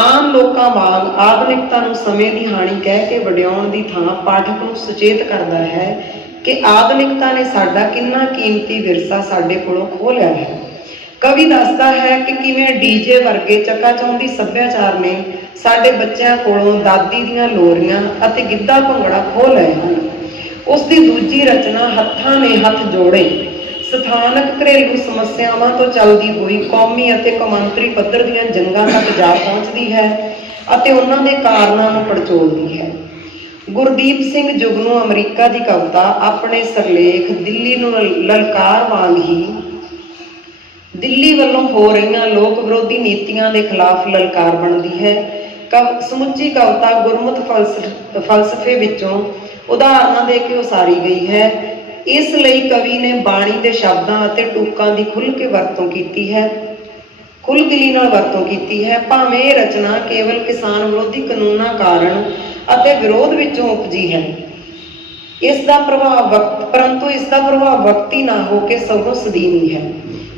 ਆਮ ਲੋਕਾਂ ਵਾਂਗ ਆਧੁਨਿਕਤਾ ਨੂੰ ਸਮੇਂ ਦੀ ਹਾਣੀ ਕਹਿ ਕੇ ਵਡਿਆਉਣ ਦੀ ਥਾਂ ਪਾਠਕ ਨੂੰ ਸੁਚੇਤ ਕਰਦਾ ਹੈ ਕਿ ਆਧੁਨਿਕਤਾ ਨੇ ਸਾਡਾ ਕਿੰਨਾ ਕੀਮਤੀ ਵਿਰਸਾ ਸਾਡੇ ਕੋਲੋਂ ਖੋਹ ਲਿਆ ਹੈ। ਕਵੀ ਦੱਸਦਾ ਹੈ ਕਿ ਕਿਵੇਂ ਡੀਜੇ ਵਰਗੇ ਚਕਾਚੌਂਧੀ ਸੱਭਿਆਚਾਰ ਨੇ ਸਾਡੇ ਬੱਚਿਆਂ ਕੋਲੋਂ ਦਾਦੀ ਦੀਆਂ ਲੋਰੀਆਂ ਅਤੇ ਗਿੱਧਾ ਭੰਗੜਾ ਖੋਹ ਲਏ ਹਨ। ਉਸ ਦੀ ਦੂਜੀ ਰਚਨਾ ਹੱਥਾਂ ਨੇ ਹੱਥ ਜੋੜੇ ਸਥਾਨਕ ਘਰੇਲੂ ਸਮੱਸਿਆਵਾਂ ਤੋਂ ਚੱਲਦੀ ਹੋਈ ਕੌਮੀ ਅਤੇ ਕੌਮਾਂਤਰੀ ਪੱਧਰ ਦੀਆਂ ਜੰਗਾਂ ਤੱਕ ਜਾ ਪਹੁੰਚਦੀ ਹੈ ਅਤੇ ਉਹਨਾਂ ਦੇ ਕਾਰਨਾਂ ਨੂੰ ਪੜਚੋਲਦੀ ਹੈ। ਗੁਰਦੀਪ ਸਿੰਘ ਜੁਗਨੂ ਅਮਰੀਕਾ ਦੀ ਕਵਿਤਾ ਆਪਣੇ ਸਿਰਲੇਖ ਦਿੱਲੀ ਨੂੰ ਲਲਕਾਰ ਵਾਂਗ ਹੀ ਦਿੱਲੀ ਵੱਲੋਂ ਹੋ ਰਹੀਆਂ ਲੋਕ ਵਿਰੋਧੀ ਨੀਤੀਆਂ ਦੇ ਖਿਲਾਫ ਲਲਕਾਰ ਬਣਦੀ ਹੈ। ਸਮੁੱਚੀ ਕਵਿਤਾ ਗੁਰਮੁਖ ਫਲਸਫੇ ਵਿੱਚੋਂ ਉਦਾਹਰਨਾਂ ਦੇ ਕੇ ਉਸਾਰੀ ਗਈ ਹੈ। ਇਸ ਲਈ ਕਵੀ ਨੇ ਬਾਣੀ ਦੇ ਸ਼ਬਦਾਂ ਅਤੇ ਟੂਕਾਂ ਦੀ ਖੁੱਲ੍ਹ ਦਿਲੀ ਨਾਲ ਵਰਤੋਂ ਕੀਤੀ ਹੈ। ਭਾਵੇਂ ਇਹ ਰਚਨਾ ਕੇਵਲ ਕਿਸਾਨ ਵਿਰੋਧੀ ਕਾਨੂੰਨਾਂ ਕਾਰਨ ਅਤੇ ਵਿਰੋਧ ਵਿੱਚੋਂ ਉਪਜੀ ਹੈ, ਇਸ ਦਾ ਪ੍ਰਭਾਵ ਵਕਤੀ ਨਾ ਹੋ ਕੇ ਸਗੋਂ ਸਦੀਵੀ ਹੈ,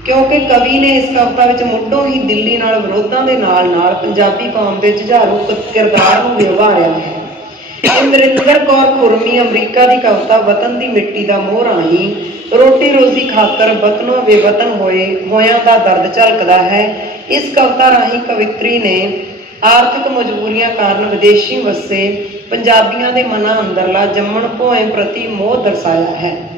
ਕਿਉਂਕਿ ਕਵੀ ਨੇ ਇਸ ਕਵਿਤਾ ਵਿੱਚ ਮੁੱਢੋਂ ਹੀ ਦਿੱਲੀ ਨਾਲ ਵਿਰੋਧਾਂ ਦੇ ਨਾਲ ਨਾਲ ਪੰਜਾਬੀ ਕੌਮ ਦੇ ਜੁਝਾਰੂ ਕਿਰਦਾਰ ਨੂੰ ਨਿਭਾਇਆ ਹੈ। ਇੰਦਰਿੰਦਰ ਕੌਰ ਖੁਰਮੀ ਅਮਰੀਕਾ ਦੀ ਕਵਿਤਾ ਵਤਨ ਦੀ ਮਿੱਟੀ ਦਾ ਮੋਹ ਰਾਹੀਂ ਰੋਟੀ ਰੋਜ਼ੀ ਖਾਤਰ ਵਤਨੋਂ ਬੇਵਤਨ ਹੋਇਆਂ ਦਾ ਦਰਦ ਝਲਕਦਾ ਹੈ। ਇਸ ਕਵਿਤਾ ਰਾਹੀਂ ਕਵਿਤਰੀ ਨੇ ਆਰਥਿਕ ਮਜਬੂਰੀਆਂ ਕਾਰਨ ਵਿਦੇਸ਼ੀ ਵਸੇ ਪੰਜਾਬੀਆਂ ਦੇ ਮਨਾਂ ਅੰਦਰਲਾ ਜੰਮਣ ਭੋਏ ਪ੍ਰਤੀ ਮੋਹ ਦਰਸਾਇਆ ਹੈ।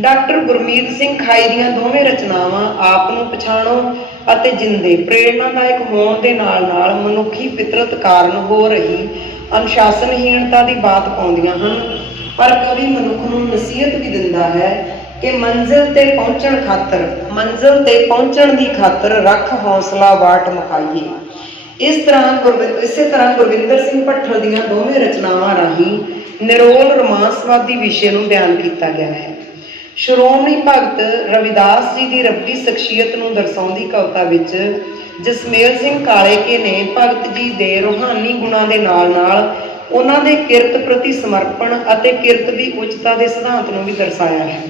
ਡਾਕਟਰ ਗੁਰਮੀਤ ਸਿੰਘ ਖਾਈ ਦੀਆਂ ਦੋਵੇਂ ਰਚਨਾਵਾਂ ਆਪ ਨੂੰ ਪਛਾਣੋ ਅਤੇ ਜਿੰਦੇ ਪ੍ਰੇਰਨਾਦਾਇਕ ਹੋਣ ਦੇ ਨਾਲ ਨਾਲ ਮਨੁੱਖੀ ਫਿਤਰਤ ਕਾਰਨ ਹੋ ਰਹੀ ਅਨੁਸ਼ਾਸਨਹੀਣਤਾ ਦੀ ਬਾਤ ਪਾਉਂਦੀਆਂ ਹਨ, ਪਰ ਕਵੀ ਮਨੁੱਖ ਨੂੰ ਨਸੀਹਤ ਵੀ ਦਿੰਦਾ ਹੈ ਕਿ ਮੰਜ਼ਿਲ ਤੇ ਪਹੁੰਚਣ ਦੀ ਖਾਤਰ ਰੱਖ ਹੌਸਲਾ ਵਾਟ ਮੁਕਾਈਏ। ਇਸੇ ਤਰ੍ਹਾਂ ਗੁਰਵਿੰਦਰ ਸਿੰਘ ਭੱਠਲ ਦੀਆਂ ਦੋਵੇਂ ਰਚਨਾਵਾਂ ਰਾਹੀਂ ਨਿਰੋਲ ਰੋਮਾਂਸਵਾਦੀ ਵਿਸ਼ੇ ਨੂੰ ਬਿਆਨ ਕੀਤਾ ਗਿਆ ਹੈ। ਸ਼੍ਰੋਮਣੀ ਭਗਤ ਰਵਿਦਾਸ ਜੀ ਦੀ ਰੱਬੀ ਸ਼ਖਸੀਅਤ ਨੂੰ ਦਰਸਾਉਂਦੀ ਕਵਿਤਾ ਵਿੱਚ ਜਸਮੇਲ ਸਿੰਘ ਕਾਲੇਕੇ ਨੇ ਭਗਤ ਜੀ ਦੇ ਰੂਹਾਨੀ ਗੁਣਾਂ ਦੇ ਨਾਲ ਨਾਲ ਉਹਨਾਂ ਦੇ ਕਿਰਤ ਪ੍ਰਤੀ ਸਮਰਪਣ ਅਤੇ ਕਿਰਤ ਦੀ ਉੱਚਤਾ ਦੇ ਸਿਧਾਂਤ ਨੂੰ ਵੀ ਦਰਸਾਇਆ ਹੈ।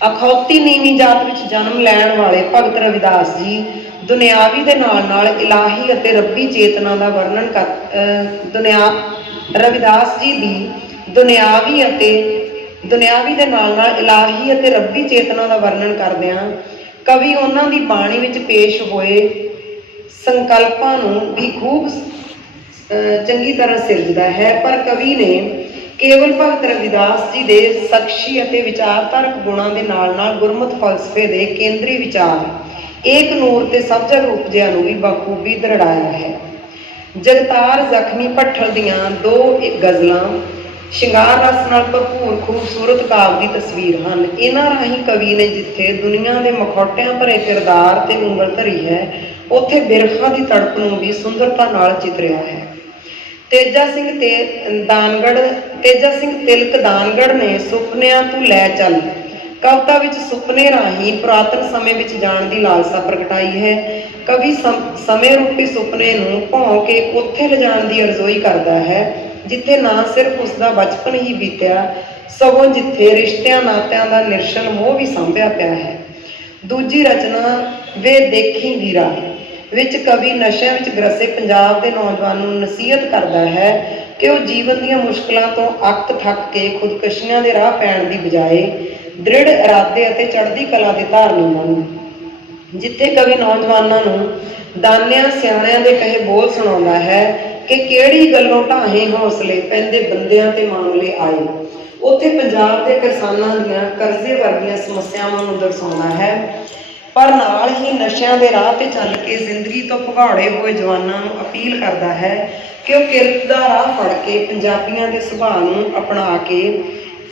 ਅਖੌਤੀ ਨੀਵੀਂ ਜਾਤ ਵਿੱਚ ਜਨਮ ਲੈਣ ਵਾਲੇ ਭਗਤ ਰਵਿਦਾਸ ਜੀ ਦੁਨਿਆਵੀ ਦੇ ਨਾਲ ਨਾਲ ਇਲਾਹੀ ਅਤੇ ਰੱਬੀ ਚੇਤਨਾ ਦਾ ਵਰਣਨ ਰਵਿਦਾਸ ਜੀ ਦੀ ਦੁਨਿਆਵੀ ਦੇ ਨਾਲ ਨਾਲ ਇਲਾਹੀ ਅਤੇ ਰੱਬੀ ਚੇਤਨਾ ਦਾ ਵਰਣਨ ਕਰਦਿਆਂ ਕਵੀ ਉਹਨਾਂ ਦੀ ਬਾਣੀ ਵਿੱਚ ਪੇਸ਼ ਹੋਏ ਸੰਕਲਪਾਂ ਨੂੰ ਵੀ ਖੂਬ ਚੰਗੀ ਤਰ੍ਹਾਂ ਸਿਰਜਦਾ ਹੈ, ਪਰ ਕਵੀ ਨੇ ਕੇਵਲ ਭਗਤ ਰਵਿਦਾਸ ਜੀ ਦੇ ਸ਼ਖਸੀ ਅਤੇ ਵਿਚਾਰਧਾਰਕ ਗੁਣਾਂ ਦੇ ਨਾਲ ਗੁਰਮਤਿ ਫਲਸਫੇ ਦੇ ਕੇਂਦਰੀ ਵਿਚਾਰ ਏਕ ਨੂਰ ਤੇ ਸਭ ਜਗ ਉਪਜਿਆ ਨੂੰ ਵੀ ਬਖੂਬੀ ਦਰੜਾਇਆ ਹੈ। ਜਗਤਾਰ ਜ਼ਖਮੀ ਭੱਠਲ ਦੀਆਂ ਦੋ ਗਜ਼ਲਾਂ ਸ਼ਿੰਗਾਰ ਰਸ ਨਾਲ ਭਰਪੂਰ ਖੂਬਸੂਰਤ ਕਾਵਿ ਦੀ ਤਸਵੀਰ ਹਨ। ਇਹਨਾਂ ਰਾਹੀਂ ਕਵੀ ਨੇ ਜਿੱਥੇ ਦੁਨੀਆ ਦੇ ਮਖੌਟਿਆਂ ਭਰੇ ਕਿਰਦਾਰ ਤੇ ਉਂਗਲ ਧਰੀ ਹੈ, ਉੱਥੇ ਬਿਰਖਾ ਦੀ ਤੜਪ ਨੂੰ ਵੀ ਸੁੰਦਰਤਾ ਨਾਲ ਚਿਤਰਿਆ ਹੈ। ਤੇਜਾ ਸਿੰਘ ਤਿਲਕ ਦਾਨਗੜ੍ਹ ਨੇ ਸੁਪਨਿਆਂ ਤੂੰ ਲੈ ਚੱਲ ਕਵਿਤਾ ਵਿੱਚ ਸੁਪਨੇ ਰਾਹੀਂ ਪੁਰਾਤਨ ਸਮੇਂ ਵਿੱਚ ਜਾਣ ਦੀ ਲਾਲਸਾ ਪ੍ਰਗਟਾਈ ਹੈ। ਕਵੀ ਸਮੇਂ ਰੂਪੀ ਸੁਪਨੇ ਨੂੰ ਭੌਂ ਕੇ ਉੱਥੇ ਲਿਜਾਣ ਦੀ ਅਰਜ਼ੋਈ ਕਰਦਾ ਹੈ ਜਿੱਥੇ ਨਾ ਸਿਰਫ ਉਸਦਾ ਬਚਪਨ ਹੀ ਬੀਤਿਆ, ਸਗੋਂ ਜਿੱਥੇ ਰਿਸ਼ਤਿਆਂ ਨਾਤਿਆਂ ਦਾ ਨਿਰਸ਼ਲ ਮੋਹ ਵੀ ਸਾਂਭਿਆ ਪਿਆ ਹੈ। ਦੂਜੀ ਰਚਨਾ ਵੇ ਦੇਖੀ ਵੀਰਾ ਵਿੱਚ ਕਵੀ ਨਸ਼ਿਆਂ ਵਿੱਚ ਗ੍ਰਸੇ ਪੰਜਾਬ ਦੇ ਨੌਜਵਾਨ ਨੂੰ ਨਸੀਹਤ ਕਰਦਾ ਹੈ ਕਿ ਉਹ ਜੀਵਨ ਦੀਆਂ ਮੁਸ਼ਕਲਾਂ ਤੋਂ ਅੱਕ ਥੱਕ ਕੇ ਖੁਦਕਸ਼ੀਆਂ ਦੇ ਰਾਹ ਪੈਣ ਦੀ ਬਜਾਏ ਦ੍ਰਿੜ ਇਰਾਦੇ ਅਤੇ ਚੜ੍ਹਦੀ ਕਲਾ ਦੇ ਧਾਰਨੀ ਬਣਨ। ਜਿੱਥੇ ਕਵੀ ਨੌਜਵਾਨਾਂ ਨੂੰ ਦਾਨਿਆਂ ਸਿਆਣਿਆਂ ਦੇ ਕਹੇ ਬੋਲ ਸੁਣਾਉਂਦਾ ਹੈ ਕਿ ਕਿਹੜੀ ਗੱਲੋਂ ਢਾਹੇ ਹੌਸਲੇ ਪੈਂਦੇ ਬੰਦਿਆਂ ਤੇ ਮਾਮਲੇ ਆਏ, ਉੱਥੇ ਪੰਜਾਬ ਦੇ ਕਿਸਾਨਾਂ ਦੀਆਂ ਕਰਜ਼ੇ ਵਰਗੀਆਂ ਸਮੱਸਿਆਵਾਂ ਨੂੰ ਦਰਸਾਉਂਦਾ ਹੈ। ਪਰ ਨਾਲ ਹੀ ਨਸ਼ਿਆਂ ਦੇ ਰਾਹ ਤੇ ਚੱਲ ਕੇ ਜ਼ਿੰਦਗੀ ਤੋਂ ਭਗੌੜੇ ਹੋਏ ਜਵਾਨਾਂ ਨੂੰ ਅਪੀਲ ਕਰਦਾ ਹੈ ਕਿ ਉਹ ਕਿਰਤ ਦਾ ਰਾਹ ਫੜ ਕੇ ਪੰਜਾਬੀਆਂ ਦੇ ਸੁਭਾਅ ਨੂੰ ਅਪਣਾ ਕੇ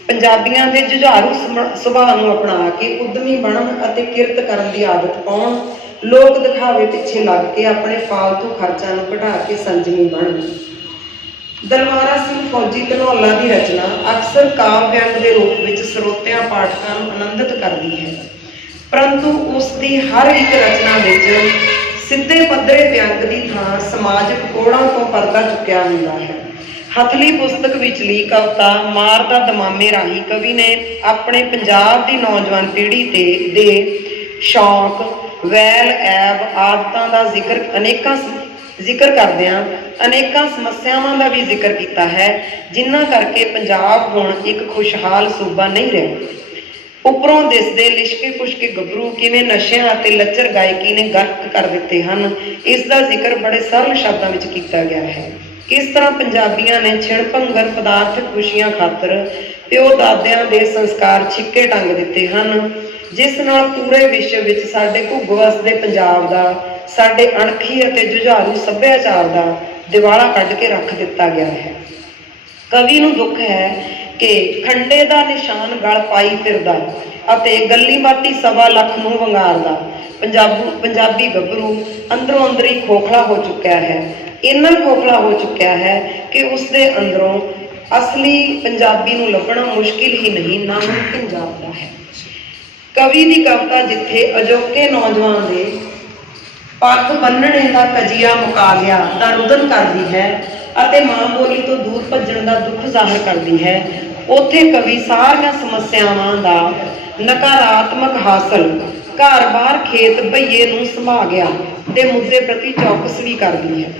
ਪੰਜਾਬੀਆਂ ਦੇ ਜੁਝਾਰੂ ਸੁਭਾਅ ਨੂੰ ਅਪਣਾ ਕੇ ਉਦਮੀ ਬਣਨ ਅਤੇ ਕਿਰਤ ਕਰਨ ਦੀ ਆਦਤ ਪਾਉਣ। ਲੋਕ ਦਿਖਾਵੇ ਪਿੱਛੇ ਲੱਗ ਕੇ ਆਪਣੇ ਫਾਲਤੂ ਖਰਚਾਂ ਨੂੰ ਘਟਾ ਕੇ ਸੰਜਮੀ ਬਣਨ। ਦਲਵਾਰਾ ਸਿੰਘ ਫੌਜੀ ਧਨੌਲਾ ਦੀ ਰਚਨਾ ਅਕਸਰ ਕਾਵਿ ਵਿਅੰਗ ਦੇ ਰੂਪ ਵਿੱਚ ਸਰੋਤਿਆਂ ਪਾਠਕਾਂ ਨੂੰ ਆਨੰਦਿਤ ਕਰਦੀ ਹੈ, ਪਰੰਤੂ ਉਸ ਦੀ ਹਰ ਇੱਕ ਰਚਨਾ ਵਿੱਚ ਸਿੱਧੇ ਪੱਧਰੇ ਵਿਅੰਗ ਦੀ ਥਾਂ ਸਮਾਜਿਕ ਕੋੜਾਂ ਤੋਂ ਪਰਦਾ ਚੁੱਕਿਆ ਹੁੰਦਾ ਹੈ। ਹਥਲੀ ਪੁਸਤਕ ਵਿਚਲੀ ਕਵਿਤਾ ਮਾਰ ਦਾ ਦਮਾਮੇ ਰਾਹੀਂ ਕਵੀ ਨੇ ਆਪਣੇ ਪੰਜਾਬ ਦੀ ਨੌਜਵਾਨ ਪੀੜ੍ਹੀ ਦੇ ਸ਼ੌਕ, ਵੈਲ ਐਬ ਆਦਤਾਂ ਦਾ ਜ਼ਿਕਰ ਕਰਦਿਆਂ ਅਨੇਕਾਂ ਸਮੱਸਿਆਵਾਂ ਦਾ ਵੀ ਜ਼ਿਕਰ ਕੀਤਾ ਹੈ, ਜਿਨ੍ਹਾਂ ਕਰਕੇ ਪੰਜਾਬ ਹੁਣ ਇੱਕ ਖੁਸ਼ਹਾਲ ਸੂਬਾ ਨਹੀਂ ਰਿਹਾ। ਉੱਪਰੋਂ ਦਿਸਦੇ ਲਿਸ਼ਕੇ ਪੁਸ਼ਕੇ ਗੱਭਰੂ ਕਿਵੇਂ ਨਸ਼ਿਆਂ ਅਤੇ ਲੱਚਰ ਗਾਇਕੀ ਨੇ ਗਰਕ ਕਰ ਦਿੱਤੇ ਹਨ, ਇਸ ਦਾ ਜ਼ਿਕਰ ਬੜੇ ਸਰਲ ਸ਼ਬਦਾਂ ਵਿੱਚ ਕੀਤਾ ਗਿਆ ਹੈ। ਕਿਸ ਤਰ੍ਹਾਂ ਪੰਜਾਬੀਆਂ ਨੇ ਛਿਣ ਭੰਗਰ ਪਦਾਰਥਕ ਖੁਸ਼ੀਆਂ ਖਾਤਰ ਪਿਓ ਦਾਦਿਆਂ ਦੇ ਸੰਸਕਾਰ ਛਿੱਕੇ ਟੰਗ ਦਿੱਤੇ ਹਨ, ਜਿਸ ਨਾਲ ਪੂਰੇ ਵਿਸ਼ਵ ਵਿੱਚ ਸਾਡੇ ਘੁੱਗ ਵਸਦੇ ਪੰਜਾਬ ਦਾ, ਸਾਡੇ ਅਣਖੀ ਅਤੇ ਜੁਝਾਰੂ ਸੱਭਿਆਚਾਰ ਦਾ ਦਿਵਾਲਾ ਕੱਢ ਕੇ ਰੱਖ ਦਿੱਤਾ ਗਿਆ ਹੈ। ਕਵੀ ਨੂੰ ਦੁੱਖ ਹੈ ਕਿ ਖੰਡੇ ਦਾ ਨਿਸ਼ਾਨ ਗਲ ਪਾਈ ਫਿਰਦਾ ਅਤੇ ਗੱਲੀ ਬਾਤੀ 1.25 ਲੱਖ ਨੂੰ ਵੰਗਾਰਦਾ ਪੰਜਾਬੀ ਗੱਭਰੂ ਅੰਦਰੋਂ ਅੰਦਰੀ ਖੋਖਲਾ ਹੋ ਚੁੱਕਿਆ ਹੈ। ਇੰਨਾ ਖੋਖਲਾ ਹੋ ਚੁੱਕਿਆ ਹੈ ਕਿ ਉਸਦੇ ਅੰਦਰੋਂ ਅਸਲੀ ਪੰਜਾਬੀ ਨੂੰ ਲੱਭਣਾ ਮੁਸ਼ਕਿਲ ਹੀ ਨਹੀਂ, ਨਾਮੁਮਕਿਨ ਜਾਪਦਾ ਹੈ। ਕਵੀ ਦੀ ਕਵਿਤਾ ਜਿੱਥੇ ਅਜੋਕੇ ਨੌਜਵਾਨ ਦੇ ਪੱਗ ਬੰਨਣੇ ਦਾ ਕਜੀਆ ਮੁਕਾਬਲਿਆ ਦਾ ਰੁਦਨ ਕਰਦੀ ਹੈ ਅਤੇ ਮਾਂ ਬੋਲੀ ਤੋਂ ਦੂਰ ਭੱਜਣ ਦਾ ਦੁੱਖ ਜ਼ਾਹਰ ਕਰਦੀ ਹੈ, ਉੱਥੇ ਕਵੀ ਸਾਰੀਆਂ ਸਮੱਸਿਆਵਾਂ ਦਾ ਨਕਾਰਾਤਮਕ ਹਾਸਲ ਘਰ-ਬਾਰ ਖੇਤ ਭਈਏ ਨੂੰ ਸਮਾ ਗਿਆ ਦੇ ਮੁੱਦੇ ਪ੍ਰਤੀ ਚੌਕਸ ਵੀ ਕਰਦੀ ਹੈ।